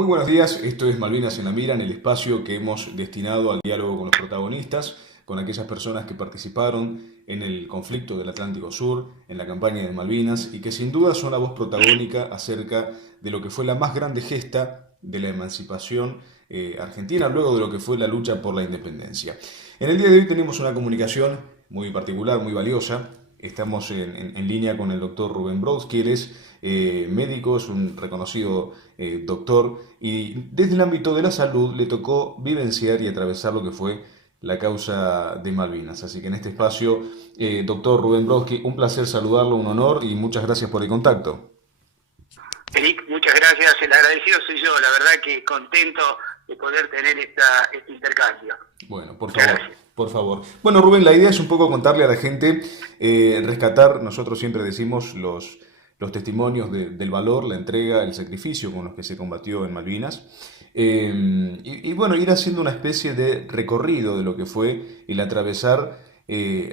Muy buenos días, esto es Malvinas en la Mira, en el espacio que hemos destinado al diálogo con los protagonistas, con aquellas personas que participaron en el conflicto del Atlántico Sur, en la campaña de Malvinas, y que sin duda son la voz protagónica acerca de lo que fue la más grande gesta de la emancipación argentina, luego de lo que fue la lucha por la independencia. En el día de hoy tenemos una comunicación muy particular, muy valiosa. Estamos en línea con el doctor Rubén Brodsky, él es médico, es un reconocido doctor, y desde el ámbito de la salud le tocó vivenciar y atravesar lo que fue la causa de Malvinas. Así que en este espacio, doctor Rubén Brodsky, un placer saludarlo, un honor y muchas gracias por el contacto. Eric, muchas gracias, el agradecido soy yo, la verdad que contento de poder tener este intercambio. Bueno, por favor. Por favor. Bueno, Rubén, la idea es un poco contarle a la gente, rescatar, nosotros siempre decimos los testimonios del valor, la entrega, el sacrificio con los que se combatió en Malvinas. Y bueno, ir haciendo una especie de recorrido de lo que fue el atravesar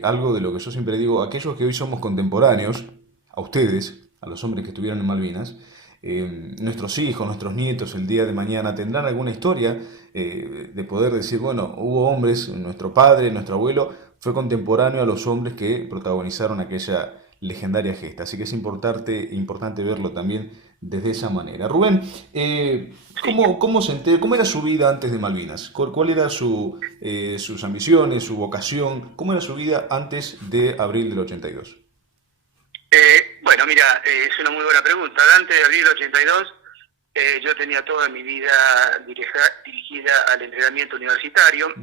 algo de lo que yo siempre digo, aquellos que hoy somos contemporáneos, a ustedes, a los hombres que estuvieron en Malvinas, nuestros hijos, nuestros nietos el día de mañana tendrán alguna historia de poder decir, bueno, hubo hombres, nuestro padre, nuestro abuelo fue contemporáneo a los hombres que protagonizaron aquella legendaria gesta. Así que es importante verlo también desde esa manera. Rubén, ¿cómo era su vida antes de Malvinas? ¿Cuál era sus ambiciones, su vocación? ¿Cómo era su vida antes de abril del 82? Bueno, mira, es una muy buena pregunta. Antes de abril del 82, yo tenía toda mi vida dirigida al entrenamiento universitario.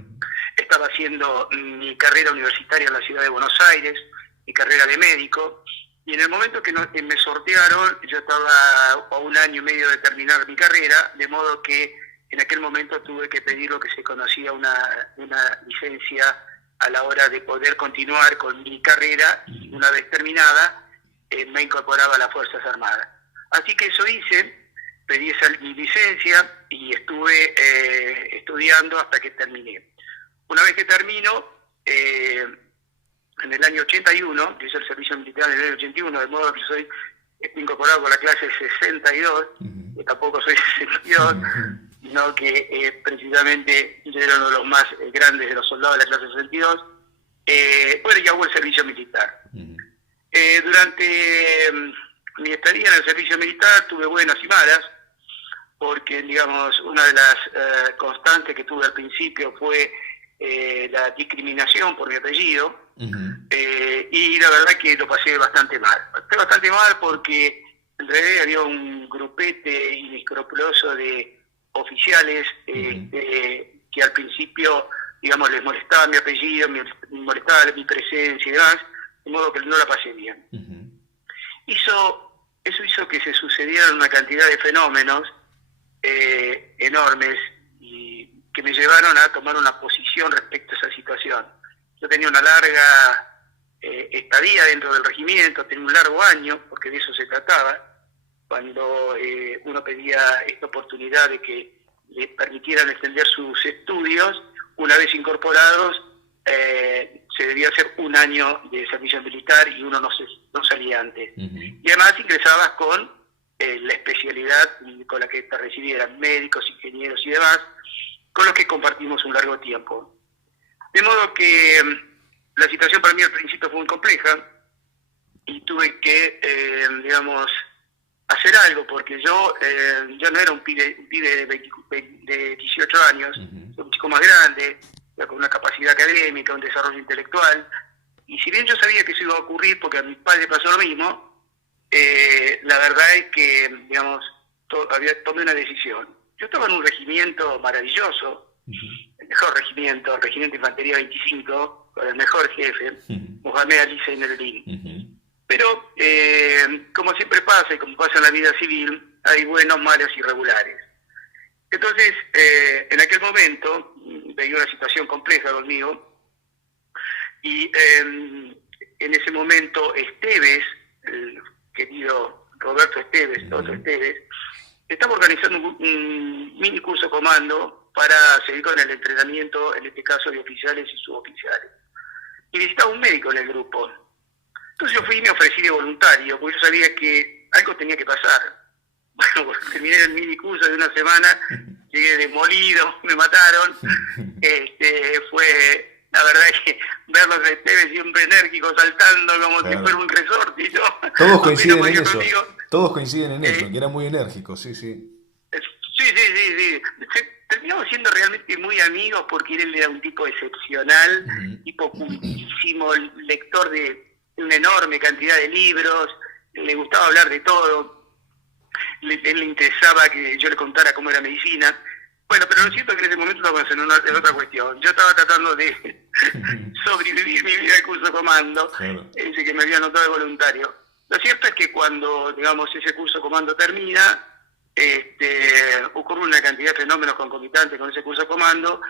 Estaba haciendo mi carrera universitaria en la ciudad de Buenos Aires, mi carrera de médico, y en el momento que me sortearon, yo estaba a 1 año y medio de terminar mi carrera, de modo que en aquel momento tuve que pedir lo que se conocía una licencia a la hora de poder continuar con mi carrera, y una vez terminada, me incorporaba a las Fuerzas Armadas. Así que eso hice, pedí mi licencia y estuve estudiando hasta que terminé. Una vez que termino, en el año 81, que hice el servicio militar en el año 81, de modo que estoy incorporado con la clase 62, que tampoco soy 62, sino que precisamente yo era uno de los más grandes de los soldados de la clase 62. Bueno, ya hubo el servicio militar. Durante mi estadía en el servicio militar tuve buenas y malas, porque, digamos, una de las constantes que tuve al principio fue la discriminación por mi apellido, y la verdad que lo pasé bastante mal. Pasé bastante mal porque en realidad había un grupete inescrupuloso de oficiales que al principio, digamos, les molestaba mi apellido, me molestaba mi presencia y demás, de modo que no la pasé bien. Eso hizo que se sucedieran una cantidad de fenómenos enormes y que me llevaron a tomar una posición respecto a esa situación. Yo tenía una larga estadía dentro del regimiento, tenía un largo año, porque de eso se trataba, cuando uno pedía esta oportunidad de que le permitieran extender sus estudios. Una vez incorporados, se debía hacer 1 año de servicio militar y uno no salía antes. Y además ingresabas con la especialidad con la que te recibieran médicos, ingenieros y demás, con los que compartimos un largo tiempo. De modo que la situación para mí al principio fue muy compleja y tuve que, digamos, hacer algo, porque yo no era un pibe de 18 años, un chico más grande, con una capacidad académica, un desarrollo intelectual, y si bien yo sabía que eso iba a ocurrir porque a mi padre pasó lo mismo, la verdad es que, digamos, tomé una decisión. Yo estaba en un regimiento maravilloso, el mejor regimiento, el Regimiento de Infantería 25, con el mejor jefe, Mohamed Ali Zeynelabdin. Pero, como siempre pasa, y como pasa en la vida civil, hay buenos, malos y regulares. Entonces, en aquel momento, veía una situación compleja conmigo, y en ese momento Esteves, el querido Roberto Esteves, otro Esteves, estaba organizando un mini curso comando para seguir con el entrenamiento, en este caso de oficiales y suboficiales. Y necesitaba un médico en el grupo. Entonces yo fui y me ofrecí de voluntario, porque yo sabía que algo tenía que pasar. bueno, terminé el mini curso de una semana, llegué demolido, me mataron. Fue, la verdad que verlos a ustedes siempre enérgicos, saltando como si fuera un resorte, ¿no? Todos coinciden en eso, Conmigo. todos coinciden en eso, que era muy enérgico, sí, sí. Sí. Terminamos siendo realmente muy amigos porque él era un tipo excepcional, tipo cultísimo, lector de una enorme cantidad de libros, le gustaba hablar de todo, le interesaba que yo le contara cómo era medicina. Bueno, pero lo cierto es que en ese momento estábamos en otra cuestión. Yo estaba tratando de sobrevivir mi vida de curso comando, claro. Ese que me había anotado de voluntario. Lo cierto es que cuando, digamos, ese curso comando termina, ocurre una cantidad de fenómenos concomitantes con ese curso comando,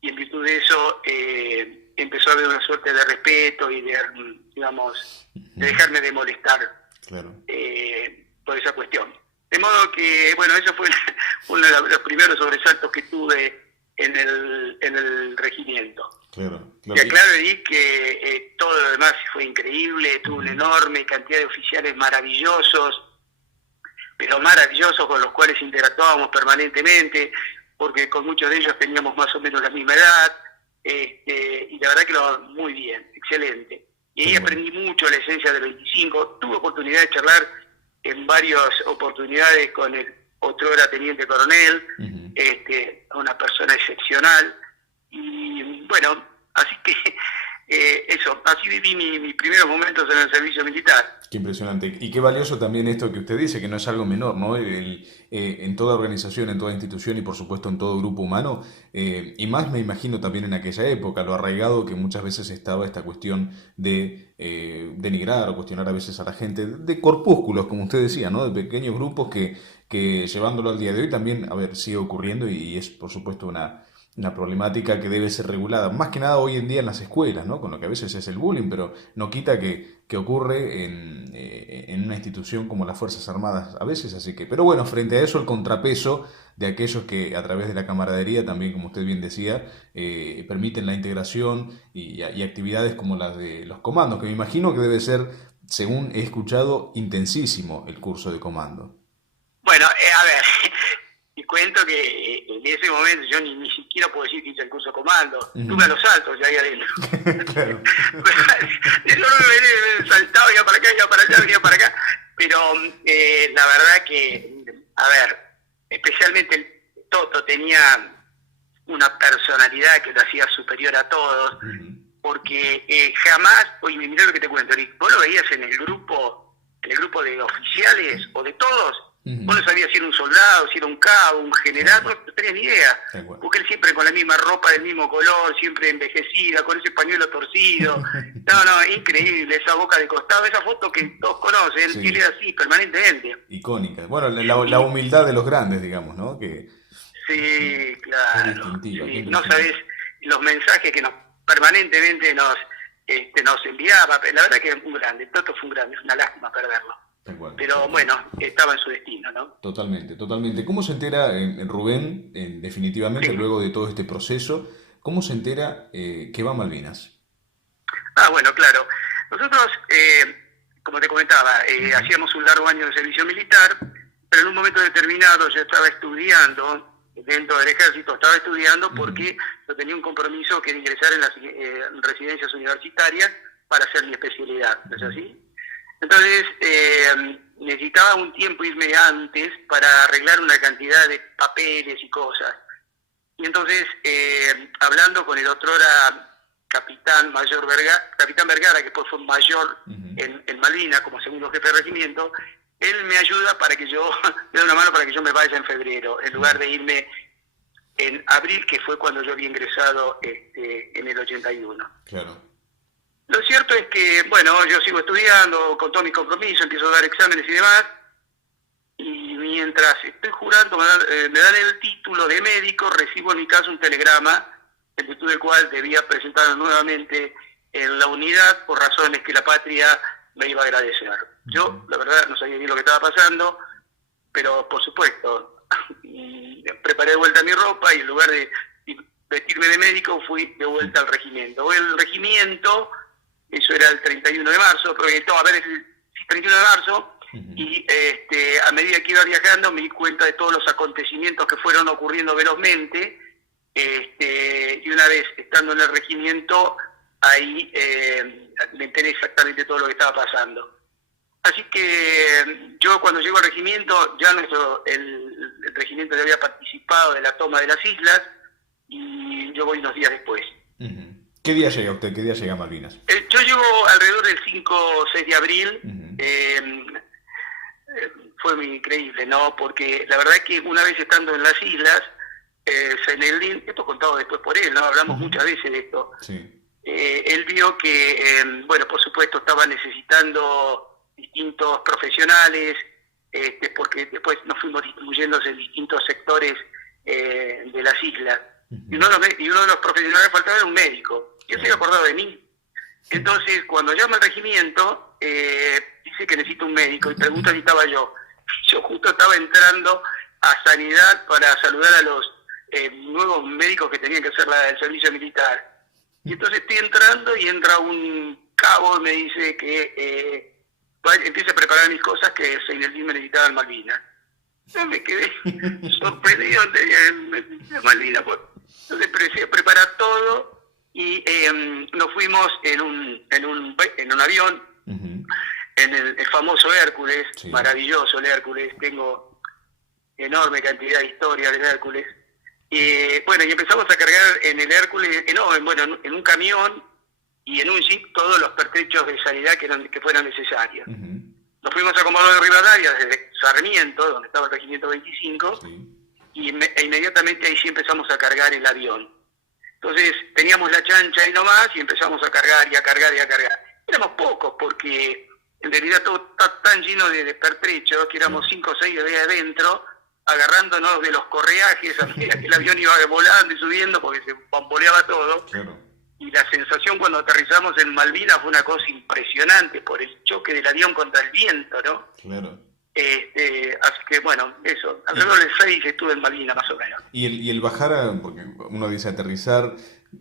y en virtud de eso empezó a haber una suerte de respeto y de, digamos, de dejarme de molestar, claro, por esa cuestión. De modo que, bueno, eso fue uno de los primeros sobresaltos que tuve en el regimiento. Claro. Y aclaro ahí que todo lo demás fue increíble, tuve una enorme cantidad de oficiales maravillosos, pero maravillosos, con los cuales interactuábamos permanentemente, porque con muchos de ellos teníamos más o menos la misma edad, y la verdad que lo muy bien, excelente. Y ahí aprendí mucho la esencia del 25, tuve oportunidad de charlar en varias oportunidades con el otrora teniente coronel, una persona excepcional, y bueno, así que eso, así viví mis primeros momentos en el servicio militar. Qué impresionante. Y qué valioso también esto que usted dice, que no es algo menor, ¿no? En toda organización, en toda institución y por supuesto en todo grupo humano, y más me imagino también en aquella época, lo arraigado que muchas veces estaba esta cuestión de denigrar o cuestionar a veces a la gente, de corpúsculos, como usted decía, ¿no? De pequeños grupos que llevándolo al día de hoy también, a ver, sigue ocurriendo y es por supuesto una problemática que debe ser regulada, más que nada hoy en día en las escuelas, ¿no? Con lo que a veces es el bullying, pero no quita que ocurre en una institución como las Fuerzas Armadas a veces, así que, pero bueno, frente a eso el contrapeso de aquellos que a través de la camaradería, también como usted bien decía, permiten la integración y actividades como las de los comandos, que me imagino que debe ser, según he escuchado, intensísimo el curso de comando. Bueno, a ver, y cuento que en ese momento yo ni siquiera puedo decir que hice el curso comando, tuve a los saltos ya ahí adentro. Claro. Yo me saltaba, iba para acá, iba para allá, venía para acá, pero la verdad que, a ver, especialmente el Toto tenía una personalidad que lo hacía superior a todos, porque jamás, oye, mirá lo que te cuento, vos lo veías en el grupo de oficiales o de todos. Vos no sabías si era un soldado, si era un cabo, un general, no tenías ni idea. Porque él siempre con la misma ropa del mismo color, siempre envejecida, con ese pañuelo torcido. No, increíble, esa boca de costado, esa foto que todos conocen, sí. Él era así, permanentemente. Icónica. Bueno, la humildad de los grandes, digamos, ¿no? Que sí, claro. Sí, no sabés los mensajes que permanentemente nos enviaba. La verdad que es un grande, Toto fue un grande, es una lástima perderlo. Pero bueno, estaba en su destino, ¿no? Totalmente. ¿Cómo se entera Rubén, definitivamente, sí, luego de todo este proceso, cómo se entera que va a Malvinas? Bueno, claro. Nosotros, como te comentaba, hacíamos un largo año de servicio militar, pero en un momento determinado yo estaba estudiando, dentro del ejército estaba estudiando porque yo tenía un compromiso que era ingresar en las residencias universitarias para hacer mi especialidad, ¿no es así? Entonces, necesitaba un tiempo irme antes para arreglar una cantidad de papeles y cosas. Y entonces, hablando con el otrora capitán Vergara, que después fue mayor en Malvinas como segundo jefe de regimiento, él me ayuda para que yo, me da una mano para que yo me vaya en febrero, en lugar de irme en abril, que fue cuando yo había ingresado en el 81. Claro. Lo cierto es que, bueno, yo sigo estudiando con todo mi compromiso, empiezo a dar exámenes y demás, y mientras estoy jurando, me dan el título de médico, recibo en mi caso un telegrama, en virtud del cual debía presentarme nuevamente en la unidad por razones que la patria me iba a agradecer. Yo, la verdad, no sabía bien lo que estaba pasando, pero por supuesto, preparé de vuelta mi ropa y en lugar de vestirme de médico, fui de vuelta al regimiento. El regimiento, eso era el 31 de marzo, el 31 de marzo, Y a medida que iba viajando me di cuenta de todos los acontecimientos que fueron ocurriendo velozmente, y una vez estando en el regimiento, ahí me enteré exactamente todo lo que estaba pasando. Así que yo cuando llego al regimiento, ya el regimiento ya había participado de la toma de las islas, y yo voy unos días después. ¿Qué día llega usted? ¿Qué día llega a Malvinas? Yo llego alrededor del 5 o 6 de abril. Fue muy increíble, ¿no? Porque la verdad es que una vez estando en las islas, Seineldin, esto contado después por él, ¿no? Hablamos muchas veces de esto. Sí. Él vio que, bueno, por supuesto estaba necesitando distintos profesionales, porque después nos fuimos distribuyéndose en distintos sectores de las islas. Y uno de los profesionales que faltaba era un médico. Yo estoy acordado de mí. Entonces, cuando llama al regimiento, dice que necesita un médico y pregunta si estaba yo. Yo justo estaba entrando a Sanidad para saludar a los nuevos médicos que tenían que hacer el servicio militar. Y entonces estoy entrando y entra un cabo y me dice que empiece a preparar mis cosas, que Seineldin me necesitaba en Malvinas. Yo me quedé sorprendido de Malvinas. Pues. Entonces empecé a preparar todo y nos fuimos en un avión, en el famoso Hércules, sí. Maravilloso el Hércules, tengo enorme cantidad de historias del Hércules. Bueno, y empezamos a cargar en el Hércules, en un camión y en un jeep todos los pertrechos de sanidad que fueran necesarios. Nos fuimos a Comodoro Rivadavia desde Sarmiento, donde estaba el regimiento 25, sí. E inmediatamente ahí sí empezamos a cargar el avión. Entonces teníamos la chancha ahí nomás y empezamos a cargar y a cargar y a cargar. Éramos pocos porque en realidad todo está tan lleno de pertrechos que éramos 5 o 6 de ahí adentro, agarrándonos de los correajes a medida que el avión iba volando y subiendo porque se bamboleaba todo. Claro. Y la sensación cuando aterrizamos en Malvinas fue una cosa impresionante por el choque del avión contra el viento, ¿no? Claro. Así que bueno, eso, alrededor de 6 estuve en Malvinas más o menos. Y el bajar, porque uno dice aterrizar,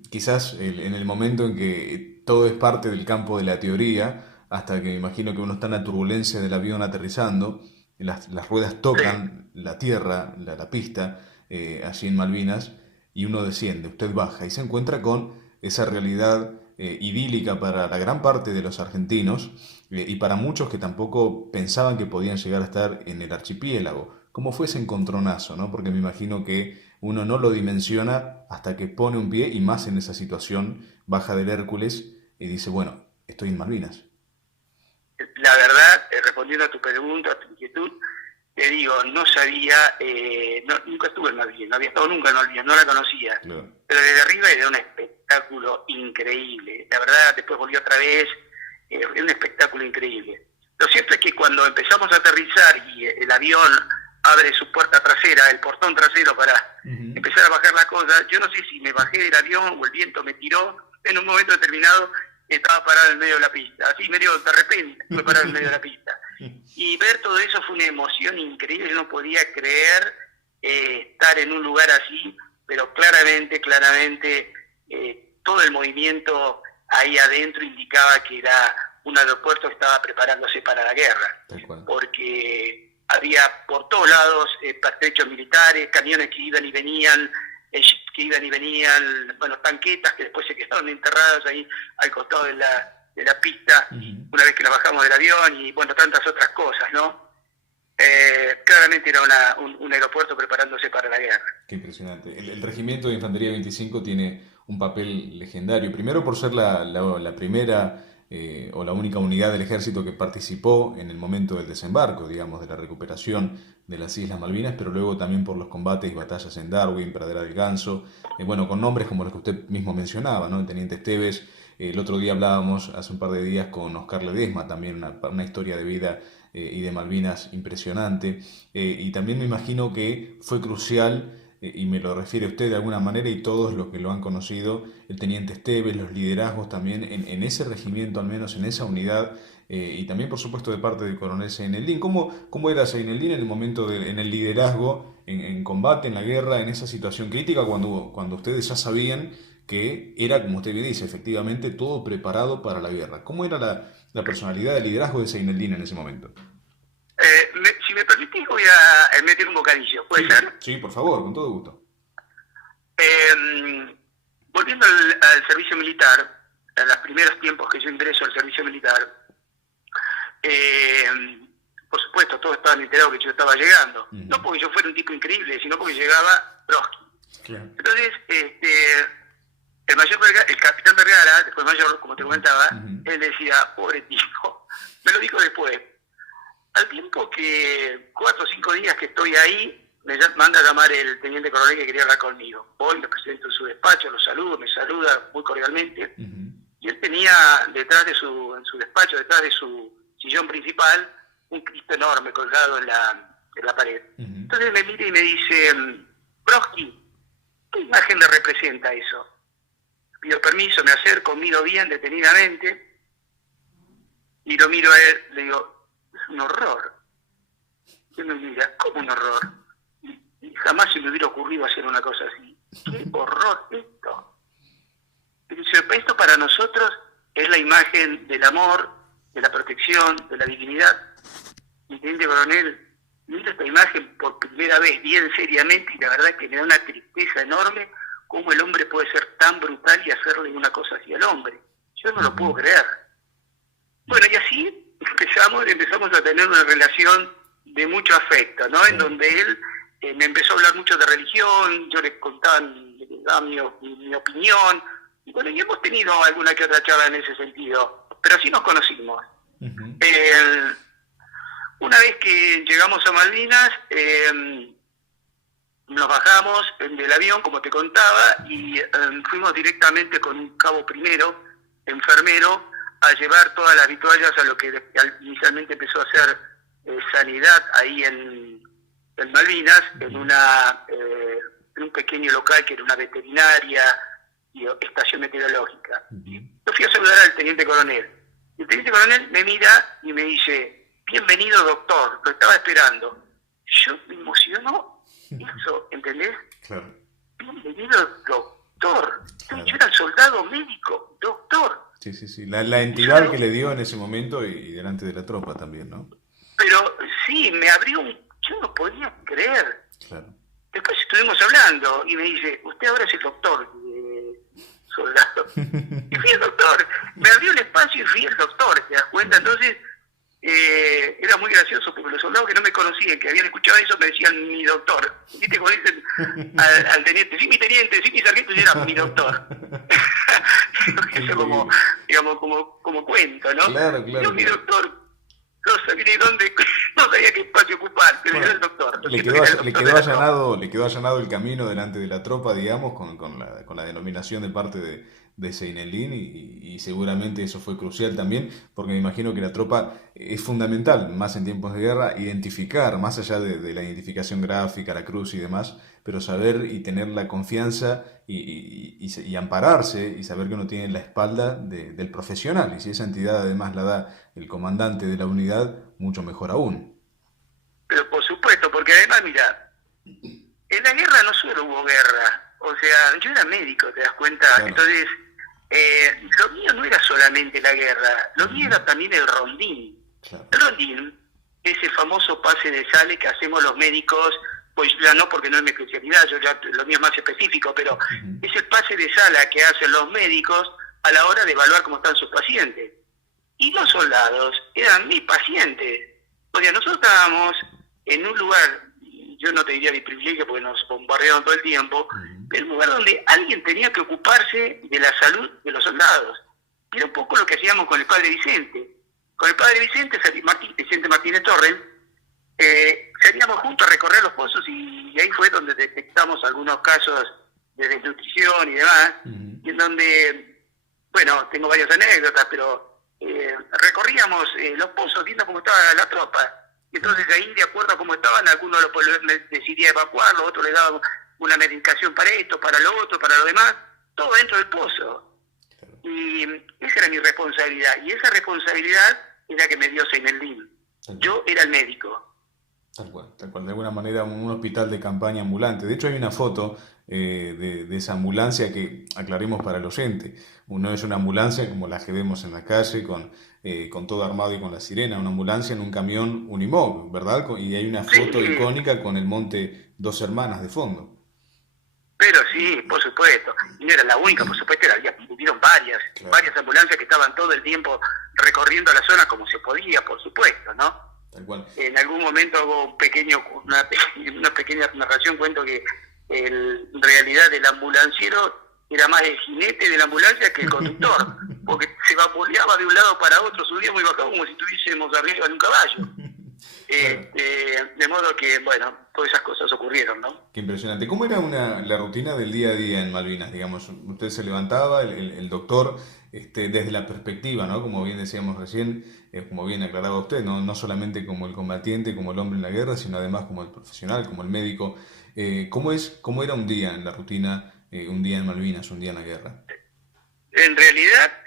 quizás en el momento en que todo es parte del campo de la teoría, hasta que me imagino que uno está en la turbulencia del avión aterrizando, las ruedas tocan la tierra, la pista, allí en Malvinas, y uno desciende, usted baja y se encuentra con esa realidad idílica para la gran parte de los argentinos y para muchos que tampoco pensaban que podían llegar a estar en el archipiélago. ¿Cómo fue ese encontronazo, no? Porque me imagino que uno no lo dimensiona hasta que pone un pie y más en esa situación, baja del Hércules y dice, bueno, estoy en Malvinas. La verdad, respondiendo a tu pregunta, a tu inquietud, te digo, no sabía, nunca estuve en Malvinas, no había estado nunca en Malvinas, no la conocía. Claro. Pero desde arriba era un espectáculo increíble. La verdad, después volví otra vez, era un espectáculo increíble. Lo cierto es que cuando empezamos a aterrizar y el avión abre su puerta trasera, el portón trasero para empezar a bajar las cosas, yo no sé si me bajé del avión o el viento me tiró, en un momento determinado estaba parado en medio de la pista, así medio de repente me parado en medio de la pista. Y ver todo eso fue una emoción increíble, yo no podía creer estar en un lugar así, pero claramente, todo el movimiento ahí adentro indicaba que era un aeropuerto que estaba preparándose para la guerra, porque había por todos lados pertrechos militares, camiones que iban y venían, bueno, tanquetas que después se quedaron enterradas ahí al costado de la pista, una vez que la bajamos del avión, y bueno, tantas otras cosas, ¿no? Claramente era un aeropuerto preparándose para la guerra. Qué impresionante. El Regimiento de Infantería 25 tiene un papel legendario, primero por ser la primera o la única unidad del ejército que participó en el momento del desembarco, digamos, de la recuperación de las Islas Malvinas, pero luego también por los combates y batallas en Darwin, Pradera del Ganso, bueno, con nombres como los que usted mismo mencionaba, ¿no? El Teniente Esteves. El otro día hablábamos, hace un par de días, con Oscar Ledesma, también una historia de vida y de Malvinas impresionante. Y también me imagino que fue crucial, y me lo refiere usted de alguna manera y todos los que lo han conocido, el Teniente Esteves, los liderazgos también en ese regimiento, al menos en esa unidad, y también por supuesto de parte del coronel Seineldin. ¿Cómo era Seineldin en el momento, en el liderazgo, en combate, en la guerra, en esa situación crítica, cuando ustedes ya sabían que era, como usted bien dice, efectivamente todo preparado para la guerra? ¿Cómo era la personalidad de liderazgo de Seineldin en ese momento? si me permitís voy a meter un bocadillo, ¿puede ser? Sí, por favor, con todo gusto. Volviendo al servicio militar, en los primeros tiempos que yo ingreso al servicio militar, por supuesto todos estaban enterados que yo estaba llegando, no porque yo fuera un tipo increíble, sino porque llegaba Trotsky. Claro. Entonces, el capitán Vergara, después mayor, como te comentaba, él decía, pobre tipo, me lo dijo después. Al tiempo que 4 o 5 días que estoy ahí, me manda a llamar el teniente coronel que quería hablar conmigo. Voy, me presento en su despacho, lo saludo, me saluda muy cordialmente. Y él tenía en su despacho, detrás de su sillón principal, un Cristo enorme colgado en la pared. Entonces me mira y me dice, Brodsky, ¿qué imagen le representa eso? Pido permiso, me acerco, miro bien detenidamente, y lo miro a él, le digo, es un horror. Y él me mira, ¿cómo un horror? Y jamás se me hubiera ocurrido hacer una cosa así. ¡Qué horror esto! Y dice, esto para nosotros es la imagen del amor, de la protección, de la dignidad. Y teniente coronel, mira esta imagen por primera vez bien seriamente y la verdad que me da una tristeza enorme cómo el hombre puede ser tan brutal y hacerle una cosa así al hombre. Yo no lo puedo creer. Bueno, y así empezamos a tener una relación de mucho afecto, ¿no? En donde él me empezó a hablar mucho de religión, yo le contaba mi opinión, y bueno, y hemos tenido alguna que otra charla en ese sentido, pero así nos conocimos. Una vez que llegamos a Malvinas, nos bajamos del avión, como te contaba, y fuimos directamente con un cabo primero, enfermero, a llevar todas las vituallas a lo que inicialmente empezó a ser sanidad ahí en Malvinas, en un pequeño local que era una veterinaria y estación meteorológica. Yo fui a saludar al teniente coronel. Y el teniente coronel me mira y me dice, bienvenido doctor, lo estaba esperando. Yo me emocionó eso, ¿entendés? Claro. Bienvenido doctor. Claro. Yo era el soldado médico, doctor. Sí. La entidad que le dio en ese momento y delante de la tropa también, ¿no? Pero sí, me abrió yo no podía creer. Claro. Después estuvimos hablando y me dice, usted ahora es el doctor, soldado. Y fui el doctor. Me abrió el espacio y fui el doctor, ¿te das cuenta? Entonces, era muy gracioso porque los soldados que no me conocían, que habían escuchado eso, me decían mi doctor. ¿Viste? Como dicen al teniente, sí mi teniente, sí mi sargento, y era mi doctor. Eso como, digamos, como cuento, ¿no? Claro. Yo mi doctor, no sabía ni dónde, no sabía qué espacio ocupar, pero era el doctor. Le quedó allanado el camino delante de la tropa, digamos, con la denominación de parte de Seinelin y seguramente eso fue crucial también, porque me imagino que la tropa es fundamental, más en tiempos de guerra, identificar, más allá de la identificación gráfica, la cruz y demás, pero saber y tener la confianza y ampararse y saber que uno tiene la espalda del profesional, y si esa entidad además la da el comandante de la unidad, mucho mejor aún. Pero por supuesto, porque además, mira, en la guerra no solo hubo guerra, o sea, yo era médico, ¿te das cuenta? Claro. Entonces, lo mío no era solamente la guerra, lo mío era también el rondín. Claro. El rondín es el famoso pase de sale que hacemos los médicos, pues ya no porque no es mi especialidad, lo mío es más específico, pero es el pase de sala que hacen los médicos a la hora de evaluar cómo están sus pacientes. Y los soldados eran mis pacientes. O sea, nosotros estábamos en un lugar, yo no te diría de privilegio porque nos bombardearon todo el tiempo, pero un lugar donde alguien tenía que ocuparse de la salud de los soldados. Y era un poco lo que hacíamos con el padre Vicente. Con el padre Vicente Martínez Torres, salíamos juntos a recorrer los pozos y ahí fue donde detectamos algunos casos de desnutrición y demás, y en donde, bueno, tengo varias anécdotas, pero recorríamos los pozos viendo cómo estaba la tropa. Entonces ahí, de acuerdo a cómo estaban, algunos decidía evacuarlo, otros le daban una medicación para esto, para lo otro, para lo demás, todo dentro del pozo. Y esa era mi responsabilidad, y esa responsabilidad es la que me dio Seinelin. Yo era el médico. Tal cual, de alguna manera un hospital de campaña ambulante. De hecho hay una foto de esa ambulancia que aclaremos para el oyente. No es una ambulancia como las que vemos en la calle con todo armado y con la sirena, una ambulancia en un camión Unimog, ¿verdad? Y hay una foto Sí, icónica con el monte Dos Hermanas de fondo. pero sí, por supuesto. Y no era la única, por supuesto, hubieron varias, Claro, varias ambulancias que estaban todo el tiempo recorriendo la zona como se podía, por supuesto, ¿no? tal cual. En algún momento hago una pequeña narración, cuento que en realidad el ambulanciero era más el jinete de la ambulancia que el conductor, porque se vapuleaba de un lado para otro, subíamos y bajábamos como si estuviésemos arriba de un caballo. Claro. De modo que, bueno, todas esas cosas ocurrieron, ¿no? Qué impresionante. ¿Cómo era la rutina del día a día en Malvinas? Digamos, usted se levantaba, el doctor, desde la perspectiva, ¿no? Como bien decíamos recién, como bien aclaraba usted, ¿no? No solamente como el combatiente, como el hombre en la guerra, sino además como el profesional, como el médico. ¿Cómo era un día en la rutina, un día en Malvinas, un día en la guerra? En realidad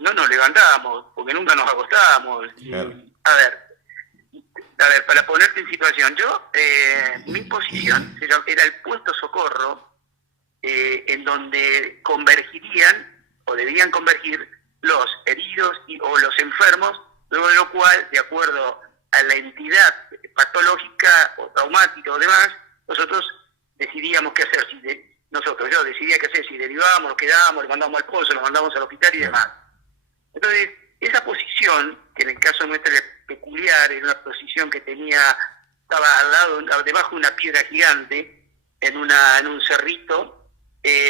no nos levantábamos, porque nunca nos acostábamos. Claro. A ver, para ponerte en situación, mi posición era el puesto socorro, en donde convergirían o debían convergir los heridos o los enfermos, luego de lo cual, de acuerdo a la entidad patológica o traumática o demás, nosotros decidíamos qué hacer. Yo decidía qué hacer, si derivábamos, nos quedábamos, lo mandamos al pozo, lo mandamos al hospital y Claro. demás. Entonces, esa posición, que en el caso nuestro era peculiar, era una posición que estaba al lado, debajo de una piedra gigante, en un cerrito,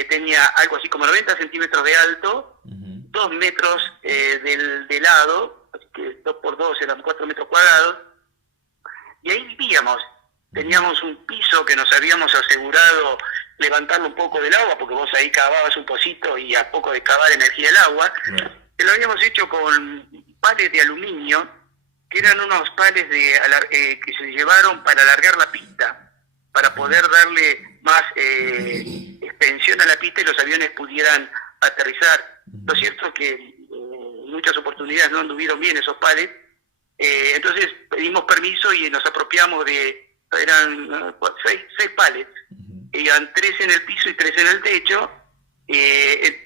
tenía algo así como 90 centímetros de alto, Ujú. 2 metros de lado, así que 2 por 2 eran 4 metros cuadrados, y ahí vivíamos. Teníamos un piso que nos habíamos asegurado levantarlo un poco del agua, porque vos ahí cavabas un pocito y a poco de cavar energía del agua, Claro. que lo habíamos hecho con pales de aluminio, que eran unos pales que se llevaron para alargar la pista, para poder darle más extensión a la pista y los aviones pudieran aterrizar. Lo Ujú. cierto es que en muchas oportunidades no anduvieron bien esos pales, entonces pedimos permiso y nos apropiamos eran 6 palets, Ujú. iban 3 en el piso y 3 en el techo. El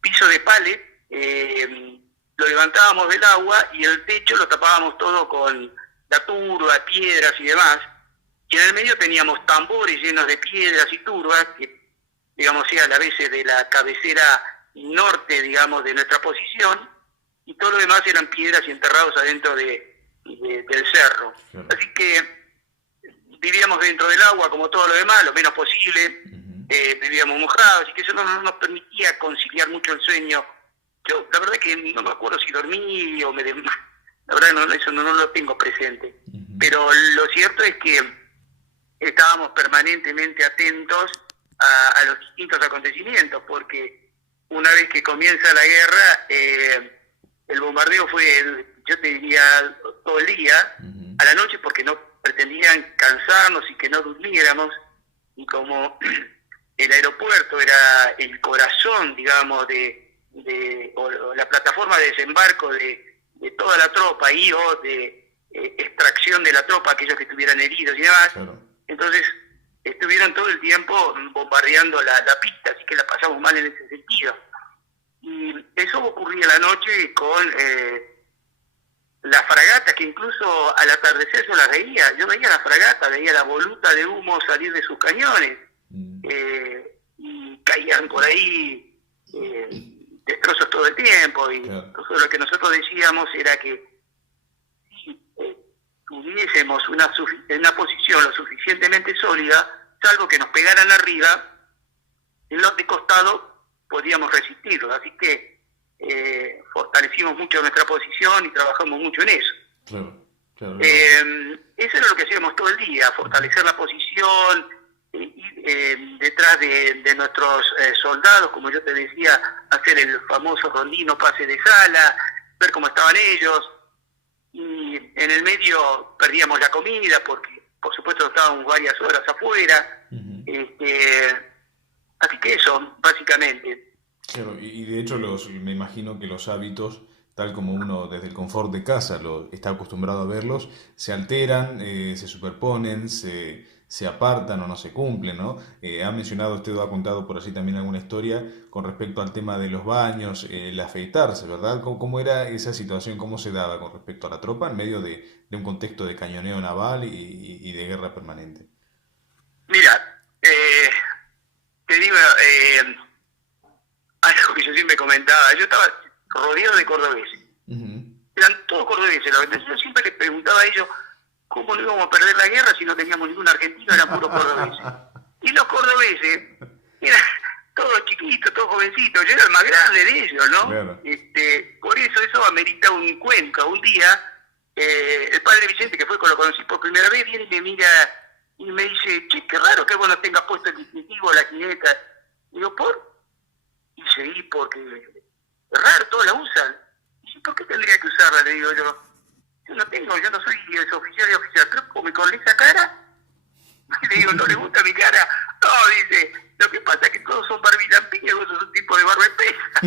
piso de palet lo levantábamos del agua y el techo lo tapábamos todo con la turba, piedras y demás. Y en el medio teníamos tambores llenos de piedras y turbas, que digamos era a veces de la cabecera norte, digamos, de nuestra posición, y todo lo demás eran piedras y enterrados adentro del cerro. Claro. Así que vivíamos dentro del agua como todo lo demás, lo menos posible, Ujú. vivíamos mojados, y que eso no nos permitía conciliar mucho el sueño. Yo, la verdad que no me acuerdo si dormí o la verdad eso no lo tengo presente. Ujú. Pero lo cierto es que estábamos permanentemente atentos a los distintos acontecimientos, porque una vez que comienza la guerra, el bombardeo fue, yo te diría, todo el día, Ujú. a la noche, porque no pretendían cansarnos y que no durmiéramos, y como el aeropuerto era el corazón, digamos, o la plataforma de desembarco de toda la tropa o de extracción de la tropa, aquellos que estuvieran heridos y demás, Claro. entonces estuvieron todo el tiempo bombardeando la pista, así que la pasamos mal en ese sentido. Y eso ocurría la noche con las fragatas, que incluso al atardecer yo las veía. Yo veía las fragatas, veía la voluta de humo salir de sus cañones, Mm. y caían por ahí destrozos todo el tiempo. Y Claro. entonces lo que nosotros decíamos era que si tuviésemos una posición lo suficientemente sólida, salvo que nos pegaran arriba, en los de costado podíamos resistirlo. Así que fortalecimos mucho nuestra posición y trabajamos mucho en eso. Claro. Claro. Eso era lo que hacíamos todo el día, fortalecer la posición, detrás de nuestros soldados, como yo te decía, hacer el famoso rondino pase de sala, ver cómo estaban ellos, y en el medio perdíamos la comida porque por supuesto estábamos varias horas afuera. Ujú. Así que eso, básicamente. Claro, y de hecho me imagino que los hábitos tal como uno desde el confort de casa lo está acostumbrado a verlos, se alteran, se superponen, se apartan o no se cumplen, ¿no? Ha mencionado usted o ha contado por así también alguna historia con respecto al tema de los baños, el afeitarse, ¿verdad? ¿Cómo era esa situación? ¿Cómo se daba con respecto a la tropa en medio de un contexto de cañoneo naval y de guerra permanente? Mira, te digo algo que yo siempre comentaba. Yo estaba rodeado de cordobeses. Ujú. Eran todos cordobeses. Entonces yo siempre les preguntaba a ellos cómo no íbamos a perder la guerra si no teníamos ningún argentino, eran puros cordobeses. Y los cordobeses eran todos chiquitos, todos jovencitos. Yo era el más grande de ellos, ¿no? Claro. Por eso amerita un cuento. Un día, el padre Vicente, que fue cuando lo conocí por primera vez, viene y me mira y me dice, che, qué raro que vos no tengas puesto el distintivo, la jineta. Digo, ¿por? Y seguí porque es raro, todos la usan. Y dice, ¿por qué tendría que usarla? Le digo yo no tengo, yo no soy oficial de oficial, pero como con esa cara, y le digo, ¿no le gusta mi cara? No, dice, lo que pasa es que todos son barbilampiños y vos sos un tipo de barba espesa.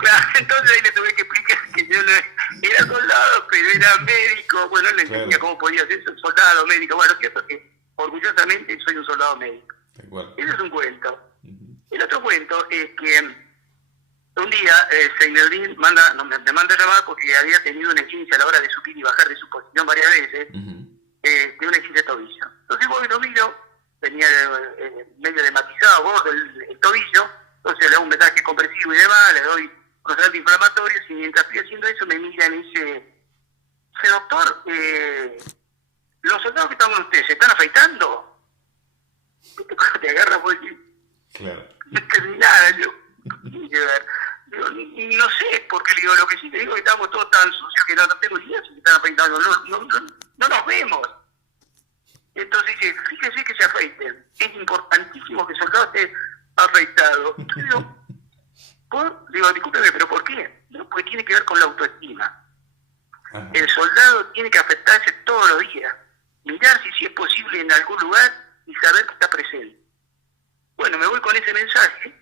Claro, entonces ahí le tuve que explicar que yo no era soldado, pero era médico. Bueno, le enseñé Claro. cómo podía ser soldado, médico. Bueno, cierto es que orgullosamente soy un soldado médico. Tal cual. Ese es un cuento. Ujú. El otro cuento es que un día Seineldin me manda a llamar porque había tenido una esguince a la hora de subir y bajar de su posición varias veces, Ujú. de una esguince de tobillo. Entonces voy y lo miro, tenía medio dematizado, gordo el tobillo, entonces le hago un mensaje compresivo y demás, le doy unos antiinflamatorios y mientras estoy haciendo eso me mira y me dice, doctor, los soldados que están con ustedes, ¿se están afeitando? ¿Viste cuando te agarras vos y Claro. no entendí nada? Digo, no sé, porque le digo, lo que sí te digo es que estamos todos tan sucios que no tengo ni idea si se están afeitando, no nos vemos. Entonces dice, fíjese que se afeiten, es importantísimo que el soldado esté afeitado. Y digo, digo, discúlpeme, pero ¿por qué? No, porque tiene que ver con la autoestima. Ajá. El soldado tiene que afectarse todos los días, mirar si es posible en algún lugar y saber que está presente. Bueno, me voy con ese mensaje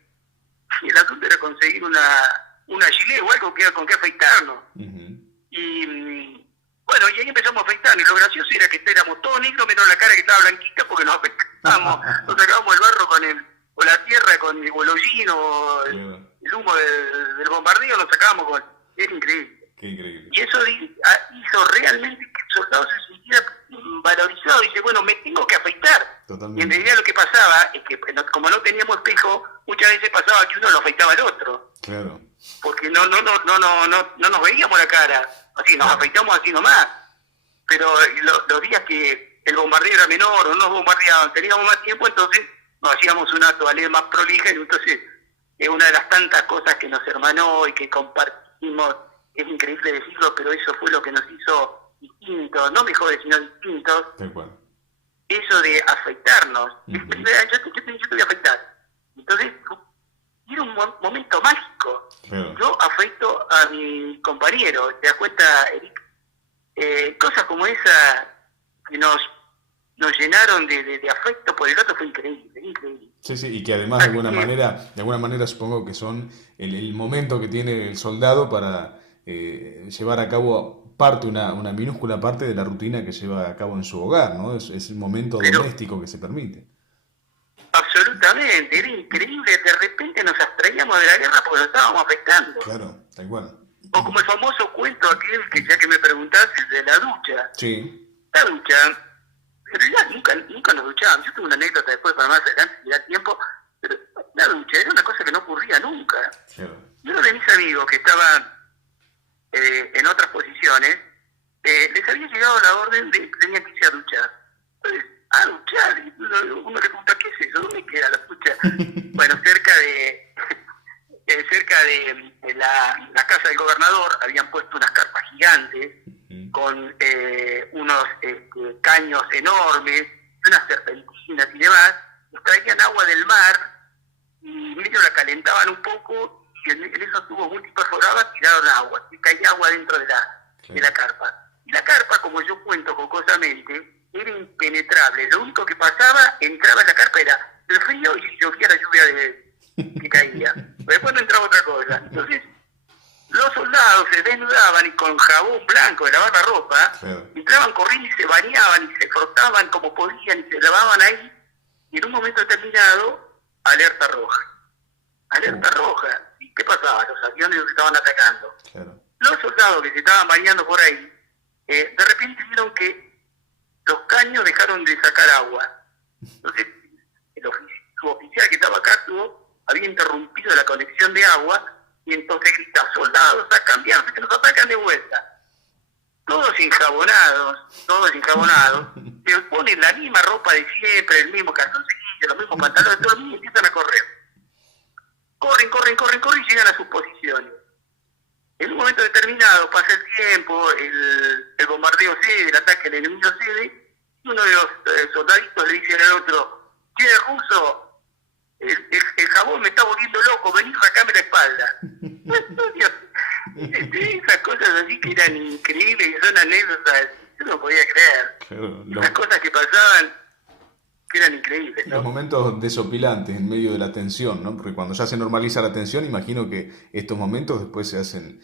y el asunto era conseguir una gilet o algo con que afeitarnos. Ujú. Y bueno, y ahí empezamos a afeitarnos. Y lo gracioso era que éramos todos negros menos la cara que estaba blanquita porque nos afeitábamos. Nos sacábamos el barro con la tierra, con el hollín o el humo del bombardeo, lo sacábamos con... Era increíble. Qué increíble. Y eso hizo realmente que el soldado se sintiera valorizado. Dice, bueno, me tengo que afeitar. Y en Totalmente. realidad lo que pasaba es que, como no teníamos espejo, muchas veces pasaba que uno lo afeitaba al otro. Claro. Porque no nos veíamos la cara. Así, nos afeitamos así nomás. Pero los días que el bombardeo era menor o no nos bombardeaban, teníamos más tiempo, entonces nos hacíamos una toaleta más prolija. Y entonces es una de las tantas cosas que nos hermanó y que compartimos. Es increíble decirlo, pero eso fue lo que nos hizo distintos, no mejores, sino distintos. Tal cual. Eso de afeitarnos. Ujú. Yo te voy a afeitar. Entonces, era un momento mágico. Claro. Yo afeito a mi compañero, ¿te das cuenta, Eric? Cosas como esa que nos llenaron de afecto por el otro fue increíble, increíble. Sí, sí, y que además de alguna manera supongo que son el momento que tiene el soldado para llevar a cabo una minúscula parte de la rutina que lleva a cabo en su hogar, ¿no? Es el momento doméstico que se permite. Absolutamente, era increíble, de repente nos abstraíamos de la guerra porque nos estábamos afectando. Claro, tal cual. O como el famoso cuento aquel que ya que me preguntaste, de la ducha. Sí, La ducha, en realidad nunca nos duchábamos. Yo tuve una anécdota después para más adelante, si da tiempo, pero la ducha era una cosa que no ocurría nunca. claro. Y uno de mis amigos que estaban en otras posiciones, les había llegado la orden de que tenían que irse a duchar. Entonces, a duchar, y uno le pregunta, ¿qué es eso? ¿Dónde queda la ducha? Bueno, cerca de la casa del gobernador habían puesto unas carpas gigantes Ujú. con unos caños enormes, unas serpentinas y demás, extraían agua del mar y medio la calentaban un poco y en esos tubos multiperforados tiraron agua, y caía agua dentro de la carpa. Y la carpa, como yo cuento jocosamente, era impenetrable. Lo único que pasaba, entraba en la carpa, era el frío y si llovía la lluvia que caía. Pero después no entraba otra cosa. Entonces, los soldados, el básico de lavar la ropa, claro. entraban corriendo y se bañaban y se frotaban como podían y se lavaban ahí, y en un momento determinado, alerta roja. Alerta roja. ¿Y qué pasaba? Los aviones los estaban atacando. Claro. Los soldados que se estaban bañando por ahí, de repente vieron que los caños dejaron de sacar agua. Entonces, su oficial que estaba a cargo había interrumpido la conexión de agua y entonces grita: soldados, a cambiarse que nos atacan de vuelta. Todos enjabonados, se ponen la misma ropa de siempre, el mismo calzoncillo, los mismos pantalones, todo el mundo empiezan a correr. Corren y llegan a sus posiciones. En un momento determinado pasa el tiempo, el bombardeo cede, el ataque del enemigo cede, y uno de los soldaditos le dice al otro: che, ruso, el jabón me está volviendo loco, vení, sacame la espalda. Esas cosas así que eran increíbles, que son anécdotas, yo no podía creer. Claro, Las cosas que pasaban, que eran increíbles, ¿no? los momentos desopilantes en medio de la tensión, ¿no? Porque cuando ya se normaliza la tensión, imagino que estos momentos después se hacen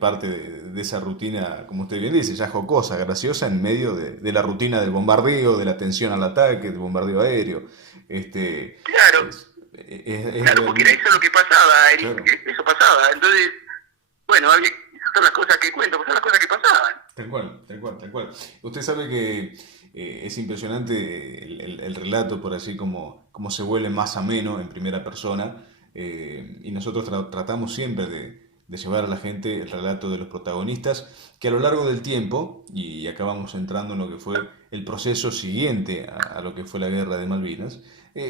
parte de esa rutina, como usted bien dice, ya jocosa, graciosa, en medio de la rutina del bombardeo, de la tensión al ataque, del bombardeo aéreo. Claro, Claro, porque era eso lo que pasaba, claro. Eso pasaba. Entonces, bueno, esas son las cosas que cuento, son las cosas que pasaban. Tal cual. Usted sabe que es impresionante el relato, por así como se vuelve más ameno en primera persona, y nosotros tratamos siempre de llevar a la gente el relato de los protagonistas, que a lo largo del tiempo, y acá vamos entrando en lo que fue el proceso siguiente a lo que fue la guerra de Malvinas,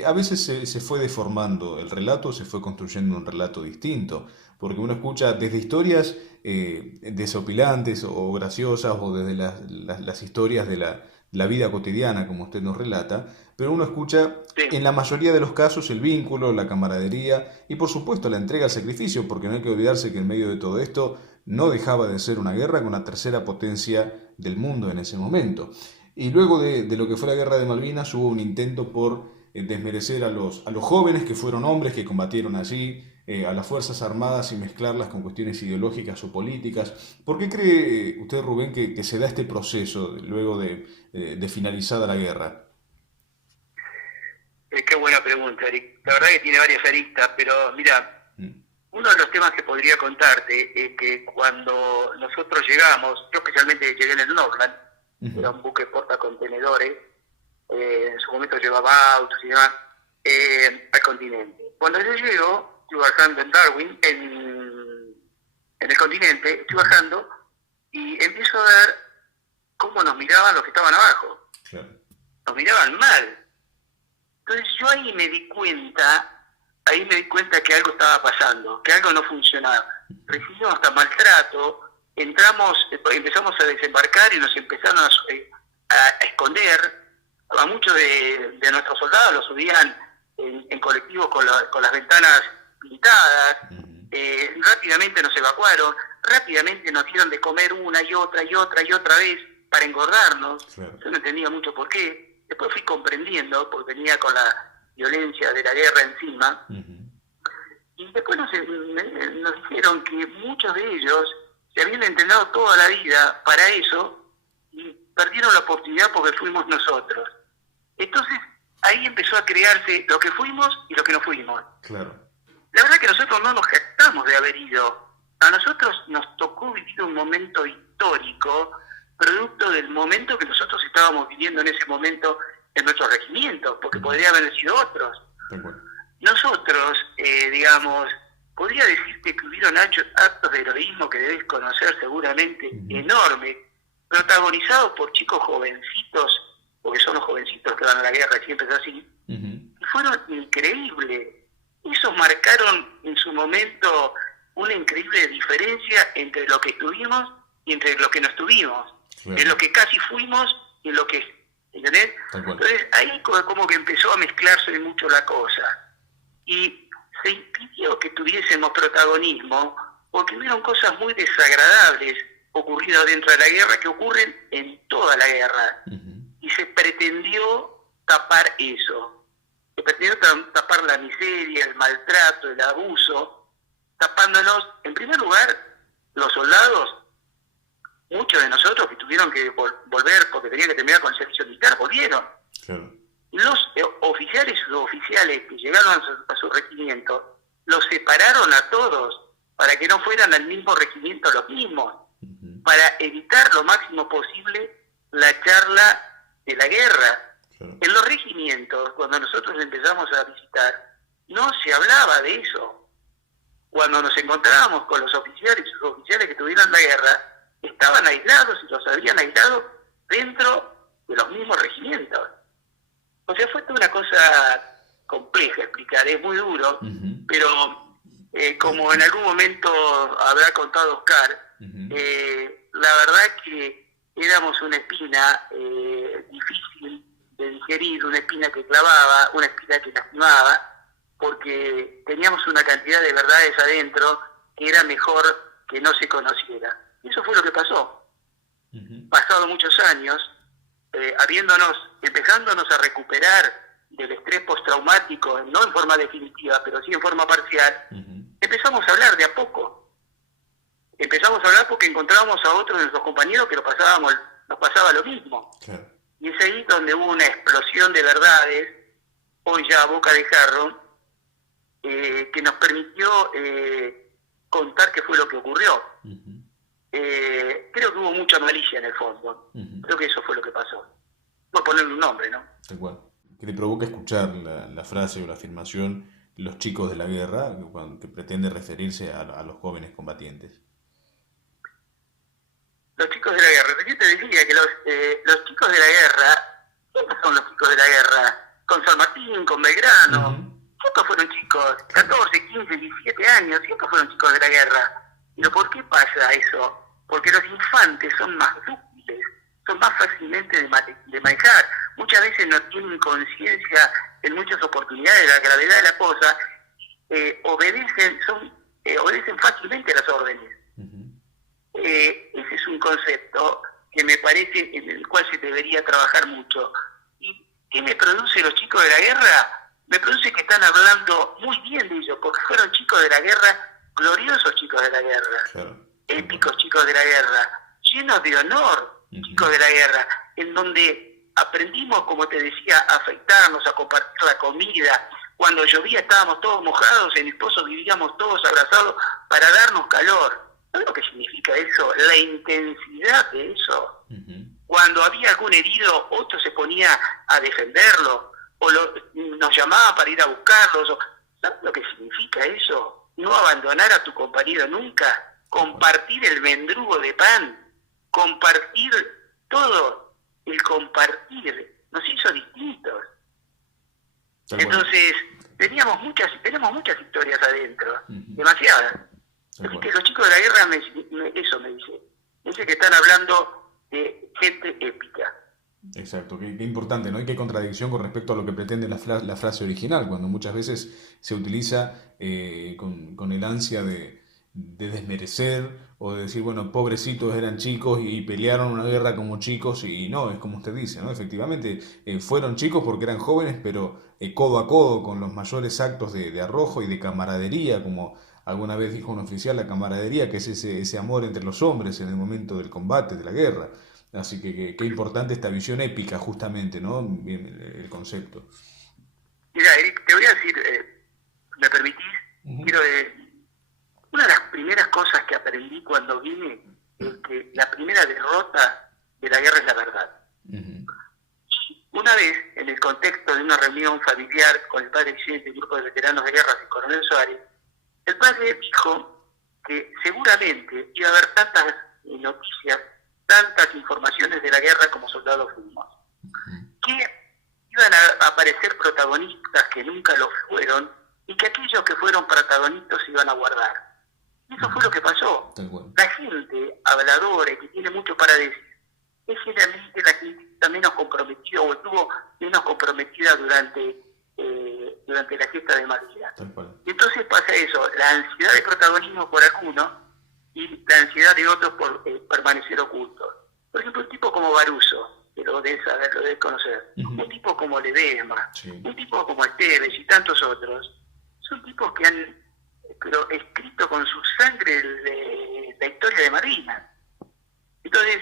a veces se fue deformando el relato, se fue construyendo un relato distinto, porque uno escucha desde historias desopilantes o graciosas, o desde las historias de la vida cotidiana, como usted nos relata, pero uno escucha en la mayoría de los casos el vínculo, la camaradería y por supuesto la entrega al sacrificio, porque no hay que olvidarse que en medio de todo esto no dejaba de ser una guerra con la tercera potencia del mundo en ese momento. Y luego de lo que fue la guerra de Malvinas hubo un intento por desmerecer a los jóvenes que fueron hombres que combatieron allí, a las Fuerzas Armadas, y mezclarlas con cuestiones ideológicas o políticas. ¿Por qué cree usted, Rubén, que se da este proceso luego de finalizada la guerra? Qué buena pregunta, Eric. La verdad que tiene varias aristas, pero mira, uno de los temas que podría contarte es que cuando nosotros llegamos, yo especialmente llegué en el Norland, era un buque portacontenedores, en su momento llevaba autos y demás, al continente. Cuando yo llego, estoy bajando en Darwin, en el continente, estoy bajando y empiezo a ver cómo nos miraban los que estaban abajo. Claro. Nos miraban mal. Entonces yo ahí me di cuenta que algo estaba pasando, que algo no funcionaba. Recibimos hasta maltrato, empezamos a desembarcar y nos empezaron a esconder. A muchos de nuestros soldados los subían en colectivos con las ventanas pintadas, rápidamente nos evacuaron, rápidamente nos dieron de comer una y otra vez para engordarnos. Claro. Yo no entendía mucho por qué. Después fui comprendiendo, porque venía con la violencia de la guerra encima. Y después nos dijeron que muchos de ellos se habían entrenado toda la vida para eso y perdieron la oportunidad porque fuimos nosotros. Entonces ahí empezó a crearse lo que fuimos y lo que no fuimos. Claro. La verdad que nosotros no nos jactamos de haber ido. A nosotros nos tocó vivir un momento histórico, producto del momento que nosotros estábamos viviendo en ese momento en nuestro regimiento, porque podría haber sido otros. Nosotros, podría decirte que hubieron actos de heroísmo que debes conocer seguramente, enormes, protagonizados por chicos jovencitos, porque son los jovencitos que van a la guerra, siempre es así, y fueron increíbles. Esos marcaron en su momento una increíble diferencia entre lo que estuvimos y entre lo que no estuvimos, en lo que casi fuimos y en lo que... ¿Entendés? Entonces ahí como que empezó a mezclarse mucho la cosa. Y se impidió que tuviésemos protagonismo porque hubieron cosas muy desagradables ocurridas dentro de la guerra que ocurren en toda la guerra. Y se pretendió tapar eso. Se pretendió tapar la miseria, el maltrato, el abuso, tapándonos, en primer lugar, los soldados muchos de nosotros que tuvieron que volver porque tenían que terminar con el servicio militar, volvieron. Claro. Los oficiales y suboficiales que llegaron a su regimiento, los separaron a todos para que no fueran al mismo regimiento los mismos, para evitar lo máximo posible la charla de la guerra. Claro. En los regimientos, cuando nosotros empezamos a visitar, no se hablaba de eso. Cuando nos encontrábamos con los oficiales y suboficiales que tuvieron la guerra, estaban aislados y los habían aislado dentro de los mismos regimientos. O sea, fue toda una cosa compleja explicar, es muy duro, pero como en algún momento habrá contado Oscar, la verdad que éramos una espina difícil de digerir, una espina que clavaba, una espina que lastimaba, porque teníamos una cantidad de verdades adentro que era mejor que no se conociera. Y eso fue lo que pasó. Pasado muchos años, empezándonos a recuperar del estrés postraumático, no en forma definitiva, pero sí en forma parcial, empezamos a hablar de a poco. Empezamos a hablar porque encontrábamos a otros de nuestros compañeros que nos pasaba lo mismo. Claro. Y es ahí donde hubo una explosión de verdades, hoy ya a boca de jarro, que nos permitió contar qué fue lo que ocurrió. Creo que hubo mucha malicia en el fondo. Creo que eso fue lo que pasó. Por ponerle un nombre, ¿no? Tal cual. Que te provoca escuchar la frase o la afirmación los chicos de la guerra, que pretende referirse a los jóvenes combatientes. Los chicos de la guerra. Yo te decía que los chicos de la guerra, ¿quiénes son los chicos de la guerra? Con San Martín, con Belgrano, siempre fueron chicos, 14, 15, 17 años, siempre fueron chicos de la guerra. ¿Pero por qué pasa eso? Porque los infantes son más dúctiles, son más fácilmente de manejar. Muchas veces no tienen conciencia en muchas oportunidades de la gravedad de la cosa, obedecen fácilmente a las órdenes. Ese es un concepto que me parece en el cual se debería trabajar mucho. ¿Y qué me produce los chicos de la guerra? Me produce que están hablando muy bien de ellos, porque fueron chicos de la guerra, gloriosos chicos de la guerra, claro, épicos chicos de la guerra, llenos de honor, chicos de la guerra, en donde aprendimos, como te decía, a afeitarnos, a compartir la comida. Cuando llovía estábamos todos mojados, en el pozo vivíamos todos abrazados para darnos calor. ¿Sabes lo que significa eso? La intensidad de eso. Cuando había algún herido, otro se ponía a defenderlo, o nos llamaba para ir a buscarlos. ¿Sabes lo que significa eso? No abandonar a tu compañero nunca, compartir el mendrugo de pan, compartir todo. El compartir nos hizo distintos. Entonces, tenemos muchas historias adentro, demasiadas. Así que los chicos de la guerra eso me dice que están hablando de gente épica. Exacto, qué importante, ¿no? Y qué contradicción con respecto a lo que pretende la frase original, cuando muchas veces se utiliza con el ansia de desmerecer o de decir, bueno, pobrecitos eran chicos y pelearon una guerra como chicos, y no, es como usted dice, ¿no? Efectivamente, fueron chicos porque eran jóvenes, pero codo a codo con los mayores actos de arrojo y de camaradería, como alguna vez dijo un oficial, la camaradería, que es ese amor entre los hombres en el momento del combate, de la guerra. Así que qué importante esta visión épica, justamente, ¿no? Bien, el concepto. Mira, Eric, te voy a decir, ¿me permitís? Quiero una de las primeras cosas que aprendí cuando vine es que la primera derrota de la guerra es la verdad. Una vez, en el contexto de una reunión familiar con el padre presidente del Grupo de Veteranos de Guerra, el coronel Suárez, el padre dijo que seguramente iba a haber tantas noticias, tantas informaciones de la guerra como soldados fuimos, que iban a aparecer protagonistas que nunca lo fueron y que aquellos que fueron protagonistas se iban a guardar. Y eso fue lo que pasó. La gente habladora y que tiene mucho para decir es generalmente la gente que está menos comprometida o estuvo menos comprometida durante la gesta de Malvinas. Entonces pasa eso, la ansiedad de protagonismo por algunos y la ansiedad de otros por permanecer ocultos. Por ejemplo, un tipo como Baruso, que lo debes saber, lo debes conocer, un tipo como Ledesma, un tipo como Esteves y tantos otros, son tipos que han escrito con su sangre la historia de Malvinas. Entonces,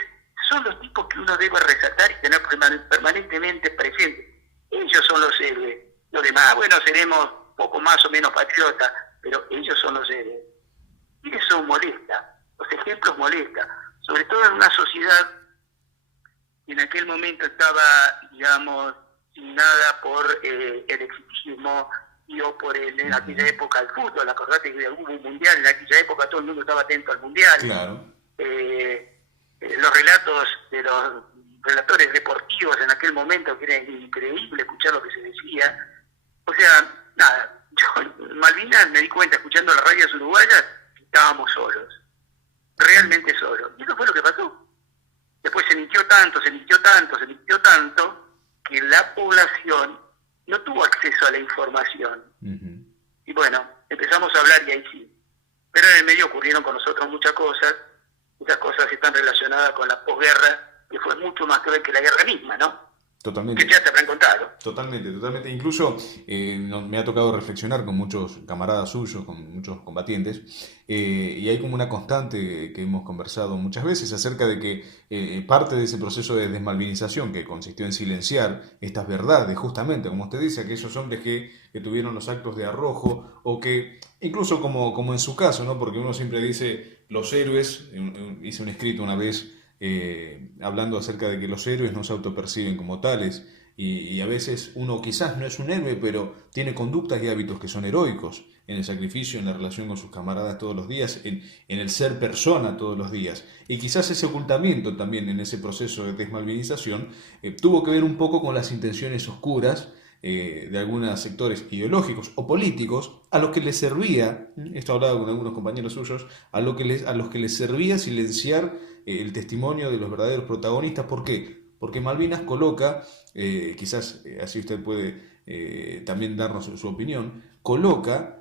son los tipos que uno debe resaltar y tener permanentemente presente. Ellos son los héroes. Los demás, bueno, seremos poco más o menos patriotas, pero ellos son los héroes. Y eso molesta, los ejemplos molestan, sobre todo en una sociedad que en aquel momento estaba, digamos, signada por el exitismo y o por en aquella época el fútbol. Acordate que hubo un mundial, en aquella época todo el mundo estaba atento al mundial. Claro. Los relatos de los relatores deportivos en aquel momento, que era increíble escuchar lo que se decía. O sea, nada, yo en Malvinas me di cuenta, escuchando las radios uruguayas, que estábamos solos, realmente solos. Y eso fue lo que pasó. Después se mintió tanto, que la población no tuvo acceso a la información. Uh-huh. Y bueno, empezamos a hablar y ahí sí. Pero en el medio ocurrieron con nosotros muchas cosas. Esas cosas están relacionadas con la posguerra, que fue mucho más cruel que la guerra misma, ¿no? Totalmente. Que ya te habrán contado. Totalmente. Incluso me ha tocado reflexionar con muchos camaradas suyos, con muchos combatientes, y hay como una constante que hemos conversado muchas veces acerca de que parte de ese proceso de desmalvinización que consistió en silenciar estas verdades, justamente, como usted dice, aquellos hombres que tuvieron los actos de arrojo, o que, incluso como en su caso, ¿no? Porque uno siempre dice, los héroes, hice un escrito una vez, hablando acerca de que los héroes no se autoperciben como tales y a veces uno quizás no es un héroe, pero tiene conductas y hábitos que son heroicos en el sacrificio, en la relación con sus camaradas todos los días, en el ser persona todos los días, y quizás ese ocultamiento también en ese proceso de desmalvinización tuvo que ver un poco con las intenciones oscuras de algunos sectores ideológicos o políticos a los que les servía, esto hablaba con algunos compañeros suyos, a los que les servía silenciar el testimonio de los verdaderos protagonistas. ¿Por qué? Porque Malvinas coloca, quizás así usted puede también darnos su opinión, coloca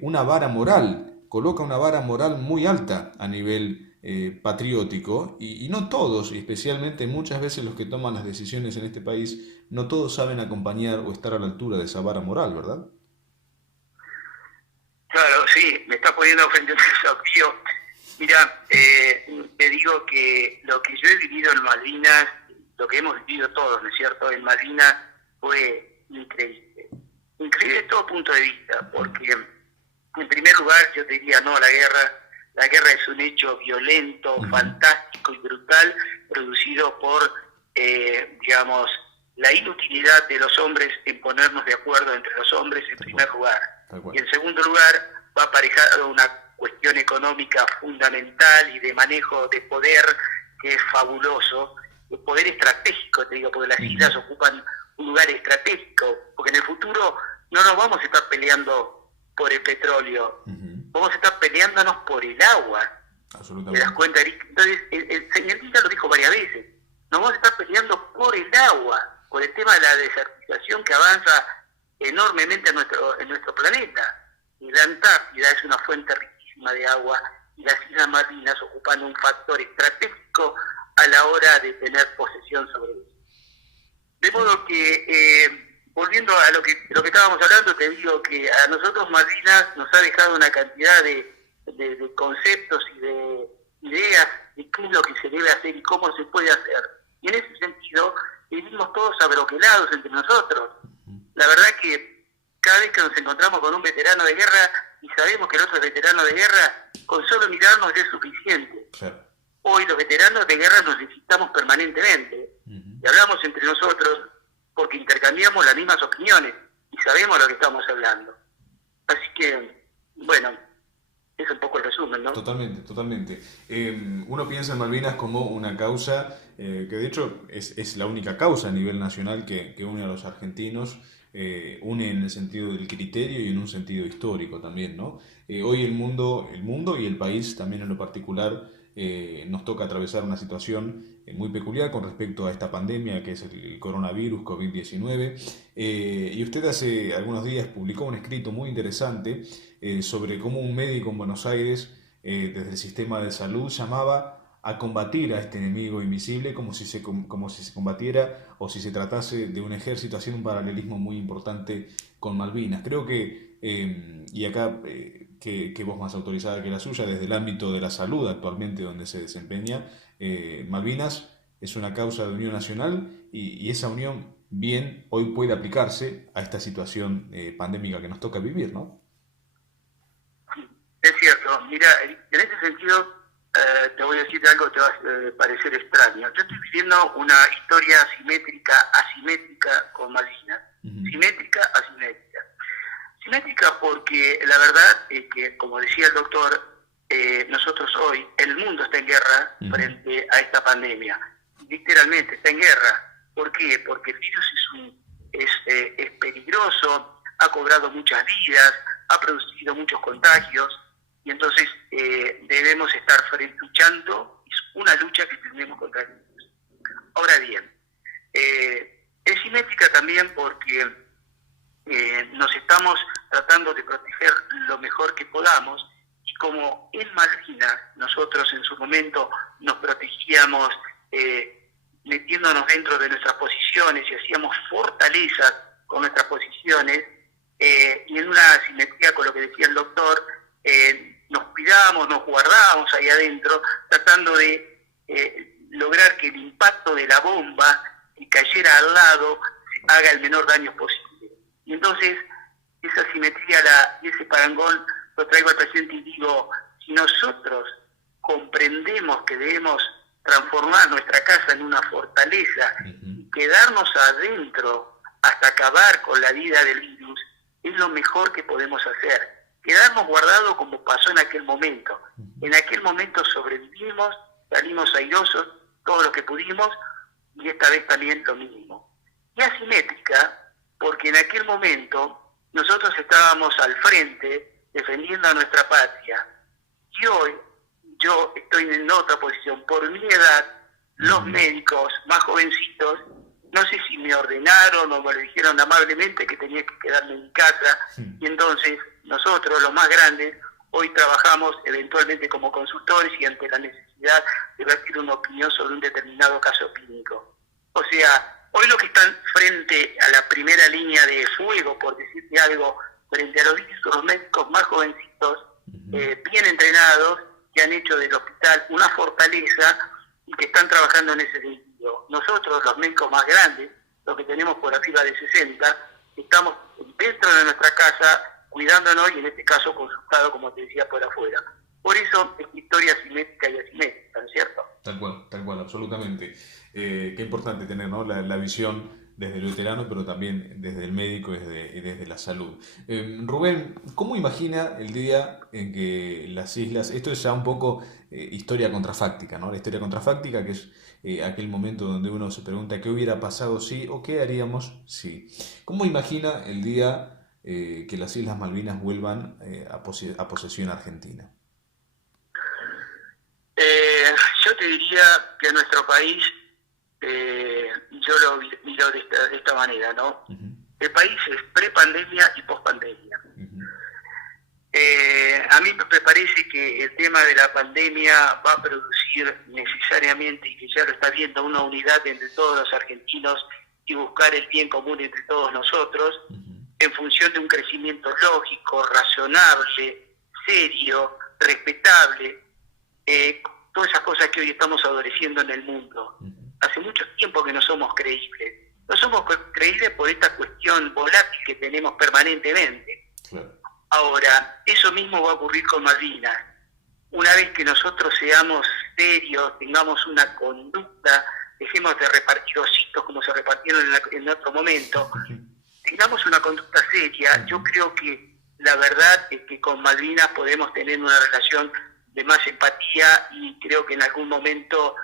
una vara moral muy alta a nivel patriótico, y no todos, especialmente muchas veces los que toman las decisiones en este país, no todos saben acompañar o estar a la altura de esa vara moral, ¿verdad? Claro, sí, me está poniendo frente a un desafío. Mira, te digo que lo que yo he vivido en Malvinas, lo que hemos vivido todos, ¿no es cierto?, en Malvinas fue increíble. Increíble de todo punto de vista, porque en primer lugar yo te diría, no, la guerra es un hecho violento, fantástico y brutal, producido por, digamos, la inutilidad de los hombres en ponernos de acuerdo entre los hombres en primer lugar. Y en segundo lugar va aparejado una cuestión económica fundamental y de manejo de poder que es fabuloso, el poder estratégico, te digo, porque las islas ocupan un lugar estratégico, porque en el futuro no nos vamos a estar peleando por el petróleo, vamos a estar peleándonos por el agua. ¿Te das cuenta? Entonces, el señorita lo dijo varias veces, nos vamos a estar peleando por el agua, por el tema de la desertización que avanza enormemente en nuestro planeta. Y la Antártida es una fuente riquísima de agua, y las Islas Malvinas ocupan un factor estratégico a la hora de tener posesión sobre eso. De modo que, volviendo a lo que estábamos hablando, te digo que a nosotros Malvinas nos ha dejado una cantidad de conceptos y de ideas de qué es lo que se debe hacer y cómo se puede hacer. Y en ese sentido, vivimos todos abroquelados entre nosotros. La verdad que cada vez que nos encontramos con un veterano de guerra y sabemos que el otro es veterano de guerra, con solo mirarnos es suficiente. Sí. Hoy los veteranos de guerra nos necesitamos permanentemente. Y hablamos entre nosotros porque intercambiamos las mismas opiniones y sabemos lo que estamos hablando. Así que, bueno, es un poco el resumen, ¿no? Totalmente. Uno piensa en Malvinas como una causa que de hecho es la única causa a nivel nacional que une a los argentinos, une en el sentido del criterio y en un sentido histórico también, ¿no? Hoy el mundo y el país también en lo particular nos toca atravesar una situación muy peculiar con respecto a esta pandemia que es el coronavirus COVID-19, y usted hace algunos días publicó un escrito muy interesante sobre cómo un médico en Buenos Aires desde el sistema de salud llamaba a combatir a este enemigo invisible como si se combatiera o si se tratase de un ejército, haciendo un paralelismo muy importante con Malvinas. Creo que, y acá que voz más autorizada que la suya, desde el ámbito de la salud actualmente donde se desempeña. Malvinas es una causa de unión nacional y esa unión bien hoy puede aplicarse a esta situación pandémica que nos toca vivir, ¿no? Es cierto, mira, en ese sentido te voy a decir algo que te va a parecer extraño. Yo estoy viviendo una historia asimétrica con Malvinas. Uh-huh. Simétrica, asimétrica. Simétrica porque la verdad es que, como decía el doctor, nosotros hoy, el mundo está en guerra uh-huh. frente a esta pandemia. Literalmente está en guerra. ¿Por qué? Porque el virus es peligroso, ha cobrado muchas vidas, ha producido muchos contagios, y entonces debemos estar luchando, es una lucha que tenemos contra el virus. Ahora bien, es simétrica también porque nos estamos tratando de proteger lo mejor que podamos, y como en Malvinas nosotros en su momento nos protegíamos metiéndonos dentro de nuestras posiciones y hacíamos fortalezas con nuestras posiciones, y en una simetría con lo que decía el doctor, nos cuidábamos, nos guardábamos ahí adentro, tratando de lograr que el impacto de la bomba que cayera al lado haga el menor daño posible. Y entonces esa simetría y ese parangón lo traigo al presente y digo, si nosotros comprendemos que debemos transformar nuestra casa en una fortaleza y quedarnos adentro hasta acabar con la vida del virus, es lo mejor que podemos hacer. Quedarnos guardados como pasó en aquel momento. En aquel momento sobrevivimos, salimos airosos, todo lo que pudimos, y esta vez también lo mismo. Y asimétrica, porque en aquel momento nosotros estábamos al frente defendiendo a nuestra patria. Y hoy yo estoy en otra posición. Por mi edad, los médicos más jovencitos, no sé si me ordenaron o me lo dijeron amablemente que tenía que quedarme en mi casa, y entonces nosotros, los más grandes, hoy trabajamos eventualmente como consultores y ante la necesidad de vertir una opinión sobre un determinado caso clínico. O sea, hoy los que están frente a la primera línea de fuego, por decirte algo, frente a los médicos más jovencitos, bien entrenados, que han hecho del hospital una fortaleza y que están trabajando en ese sentido. Nosotros, los médicos más grandes, los que tenemos por arriba de 60, estamos dentro de nuestra casa cuidándonos y en este caso consultado, como te decía, por afuera. Por eso es historia simétrica y asimétrica, ¿no es cierto? Tal cual, absolutamente. Qué importante tener, ¿no?, la visión desde el veterano, pero también desde el médico y desde la salud. Rubén, ¿cómo imagina el día en que las islas, esto es ya un poco historia contrafáctica, ¿no? La historia contrafáctica, que es aquel momento donde uno se pregunta qué hubiera pasado si o qué haríamos si. ¿Cómo imagina el día que las Islas Malvinas vuelvan a posesión argentina? Yo te diría que en nuestro país, yo lo miro de esta manera, ¿no? Uh-huh. El país es pre-pandemia y post-pandemia. Uh-huh. A mí me parece que el tema de la pandemia va a producir necesariamente, y que ya lo está viendo, una unidad entre todos los argentinos y buscar el bien común entre todos nosotros, uh-huh, en función de un crecimiento lógico, razonable, serio, respetable, todas esas cosas que hoy estamos adoleciendo en el mundo. Uh-huh. Hace mucho tiempo que no somos creíbles. No somos creíbles por esta cuestión volátil que tenemos permanentemente. Claro. Ahora, eso mismo va a ocurrir con Malvinas. Una vez que nosotros seamos serios, tengamos una conducta, dejemos de repartir ositos como se repartieron en otro momento, tengamos una conducta seria, yo creo que la verdad es que con Malvinas podemos tener una relación de más empatía, y creo que en algún momento,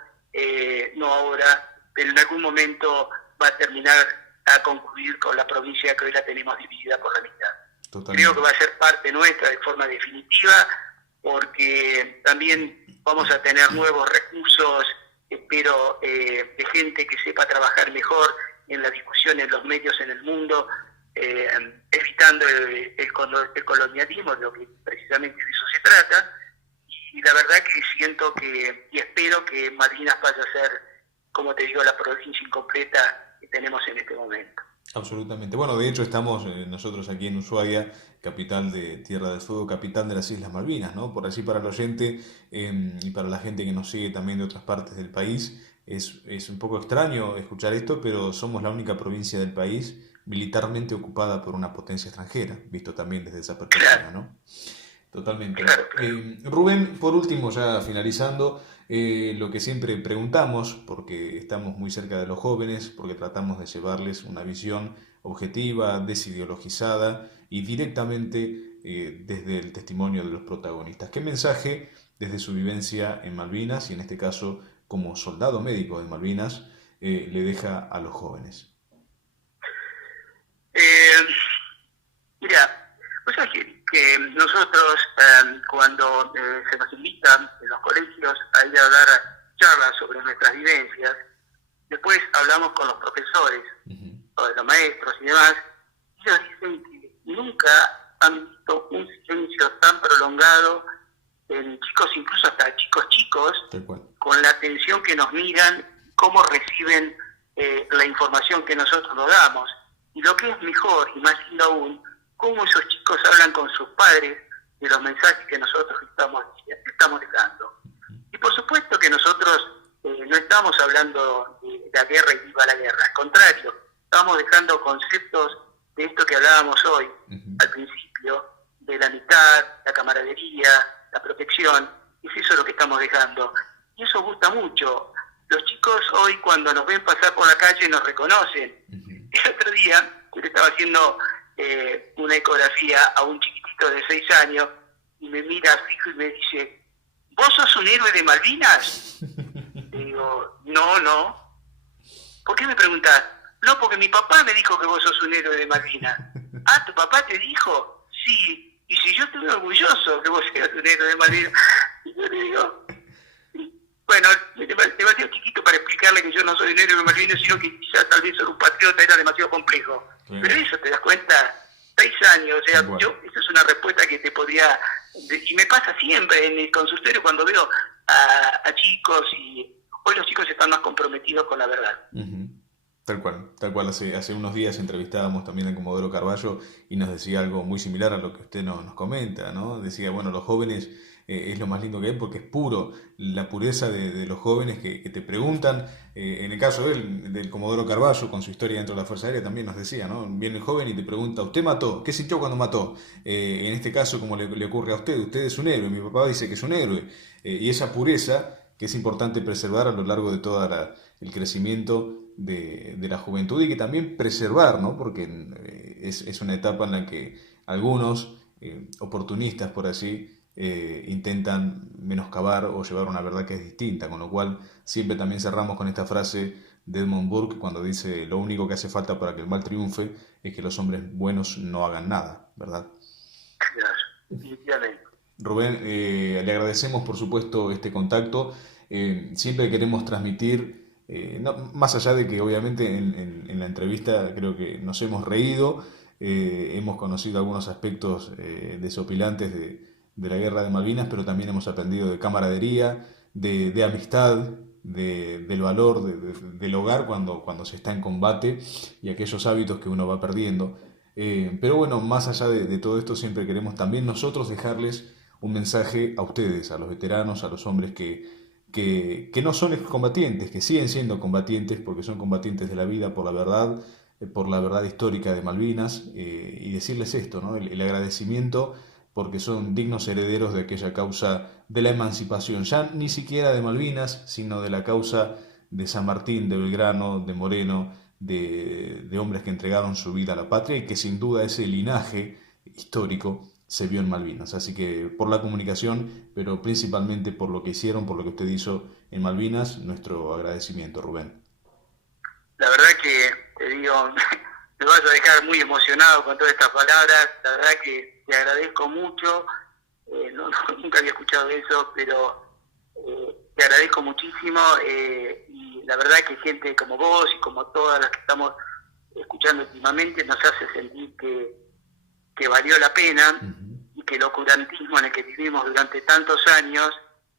no ahora, pero en algún momento va a terminar a concluir con la provincia que hoy la tenemos dividida por la mitad. Totalmente. Creo que va a ser parte nuestra de forma definitiva, porque también vamos a tener nuevos recursos, espero, de gente que sepa trabajar mejor en la discusión en los medios en el mundo, evitando el colonialismo, de lo que precisamente de eso se trata. Y la verdad que siento que, y espero que Malvinas vaya a ser, como te digo, la provincia incompleta que tenemos en este momento. Absolutamente. Bueno, de hecho estamos nosotros aquí en Ushuaia, capital de Tierra del Fuego, capital de las Islas Malvinas, ¿no? Por así para el oyente y para la gente que nos sigue también de otras partes del país, es un poco extraño escuchar esto, pero somos la única provincia del país militarmente ocupada por una potencia extranjera, visto también desde esa perspectiva, Claro, ¿no? Totalmente. claro, claro. Rubén, por último, ya finalizando, lo que siempre preguntamos, porque estamos muy cerca de los jóvenes, porque tratamos de llevarles una visión objetiva, desideologizada y directamente desde el testimonio de los protagonistas. ¿Qué mensaje desde su vivencia en Malvinas y en este caso como soldado médico de Malvinas le deja a los jóvenes? Eh, Mira, vos sabés que nosotros cuando se nos invitan en los colegios a ir a dar charlas sobre nuestras vivencias, después hablamos con los profesores, Ujú. o los maestros y demás, y ellos dicen que nunca han visto un silencio tan prolongado en chicos, incluso hasta chicos chicos, Tal cual. con la atención que nos miran, cómo reciben la información que nosotros nos damos. Y lo que es mejor y más lindo aún, cómo esos chicos hablan con sus padres de los mensajes que nosotros estamos dejando. Y por supuesto que nosotros no estamos hablando de la guerra y viva la guerra, al contrario, estamos dejando conceptos de esto que hablábamos hoy, Ujú. al principio, de la amistad, la camaradería, la protección, es eso lo que estamos dejando. Y eso gusta mucho. Los chicos hoy cuando nos ven pasar por la calle nos reconocen. Ujú. El otro día yo le estaba haciendo una ecografía a un chiquitito de 6 años y me mira fijo y me dice, ¿vos sos un héroe de Malvinas? Le digo, no, no. ¿Por qué me preguntás? No, porque mi papá me dijo que vos sos un héroe de Malvinas. Ah, ¿tu papá te dijo? Sí. Y si yo estoy orgulloso que vos seas un héroe de Malvinas. Y yo le digo, bueno, demasiado chiquito para explicarle que yo no soy un héroe de Malvinas, sino que quizás tal vez ser un patriota era demasiado complejo. Sí. Pero eso, ¿te das cuenta? 6 años, o sea, Tal cual. esa es una respuesta que te podría... Y me pasa siempre en el consultorio cuando veo a chicos y hoy los chicos están más comprometidos con la verdad. Ujú. Tal cual, tal cual. Hace unos días entrevistábamos también a Comodoro Carballo y nos decía algo muy similar a lo que usted nos comenta, ¿no? Decía, bueno, los jóvenes es lo más lindo que hay porque es puro, la pureza de los jóvenes que te preguntan. En el caso del Comodoro Carballo, con su historia dentro de la Fuerza Aérea, también nos decía, ¿no? Viene el joven y te pregunta, ¿usted mató? ¿Qué sintió cuando mató? En este caso, como le ocurre a usted es un héroe, mi papá dice que es un héroe. Y esa pureza que es importante preservar a lo largo de todo el crecimiento de la juventud y que también preservar, ¿no? Porque es una etapa en la que algunos oportunistas, por así, intentan menoscabar o llevar una verdad que es distinta, con lo cual siempre también cerramos con esta frase de Edmund Burke cuando dice lo único que hace falta para que el mal triunfe es que los hombres buenos no hagan nada, ¿verdad? Claro, definitivamente. Rubén, le agradecemos por supuesto este contacto. Siempre queremos transmitir, más allá de que obviamente en la entrevista creo que nos hemos reído, hemos conocido algunos aspectos desopilantes de la guerra de Malvinas, pero también hemos aprendido de camaradería, de amistad, del valor del hogar cuando se está en combate y aquellos hábitos que uno va perdiendo. Pero bueno, más allá de todo esto, siempre queremos también nosotros dejarles un mensaje a ustedes, a los veteranos, a los hombres que no son excombatientes, que siguen siendo combatientes porque son combatientes de la vida por la verdad histórica de Malvinas, y decirles esto, ¿no? El agradecimiento porque son dignos herederos de aquella causa de la emancipación, ya ni siquiera de Malvinas, sino de la causa de San Martín, de Belgrano, de Moreno, de hombres que entregaron su vida a la patria y que sin duda ese linaje histórico se vio en Malvinas. Así que por la comunicación, pero principalmente por lo que hicieron, por lo que usted hizo en Malvinas, nuestro agradecimiento, Rubén. La verdad que, te digo, me vas a dejar muy emocionado con todas estas palabras. La verdad que te agradezco mucho. Nunca había escuchado eso, pero te agradezco muchísimo. Y la verdad que gente como vos y como todas las que estamos escuchando últimamente nos hace sentir que valió la pena Ujú. y que el oscurantismo en el que vivimos durante tantos años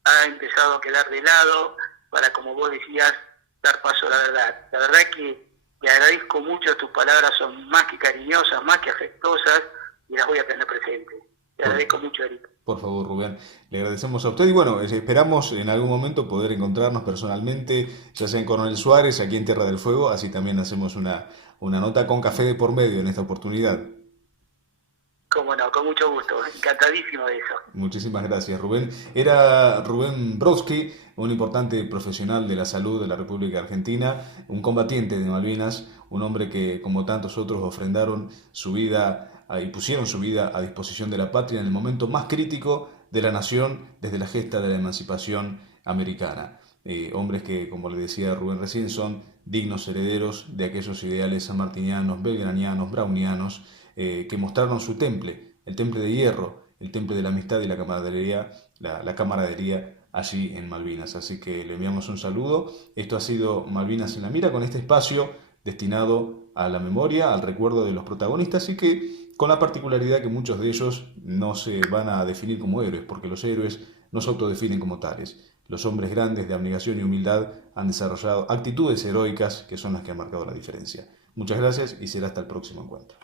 ha empezado a quedar de lado para, como vos decías, dar paso a la verdad. La verdad que te agradezco agradezco mucho, tus palabras son más que cariñosas, más que afectuosas, y las voy a tener presentes. Te agradezco mucho, Eric. Por favor, Rubén, le agradecemos a usted y bueno, esperamos en algún momento poder encontrarnos personalmente, ya sea en Coronel Suárez, aquí en Tierra del Fuego, así también hacemos una nota con café de por medio en esta oportunidad. Cómo no, con mucho gusto, encantadísimo de eso. Muchísimas gracias, Rubén. Era Rubén Brodsky, un importante profesional de la salud de la República Argentina, un combatiente de Malvinas, un hombre que, como tantos otros, ofrendaron su vida y pusieron su vida a disposición de la patria en el momento más crítico de la nación desde la gesta de la emancipación americana. Hombres que, como le decía Rubén recién, son dignos herederos de aquellos ideales sanmartinianos, belgranianos, brownianos, que mostraron su temple, el temple de hierro, el temple de la amistad y la camaradería, la camaradería allí en Malvinas. Así que le enviamos un saludo. Esto ha sido Malvinas en la Mira, con este espacio destinado a la memoria, al recuerdo de los protagonistas y que con la particularidad que muchos de ellos no se van a definir como héroes, porque los héroes no se autodefinen como tales. Los hombres grandes de abnegación y humildad han desarrollado actitudes heroicas que son las que han marcado la diferencia. Muchas gracias y será hasta el próximo encuentro.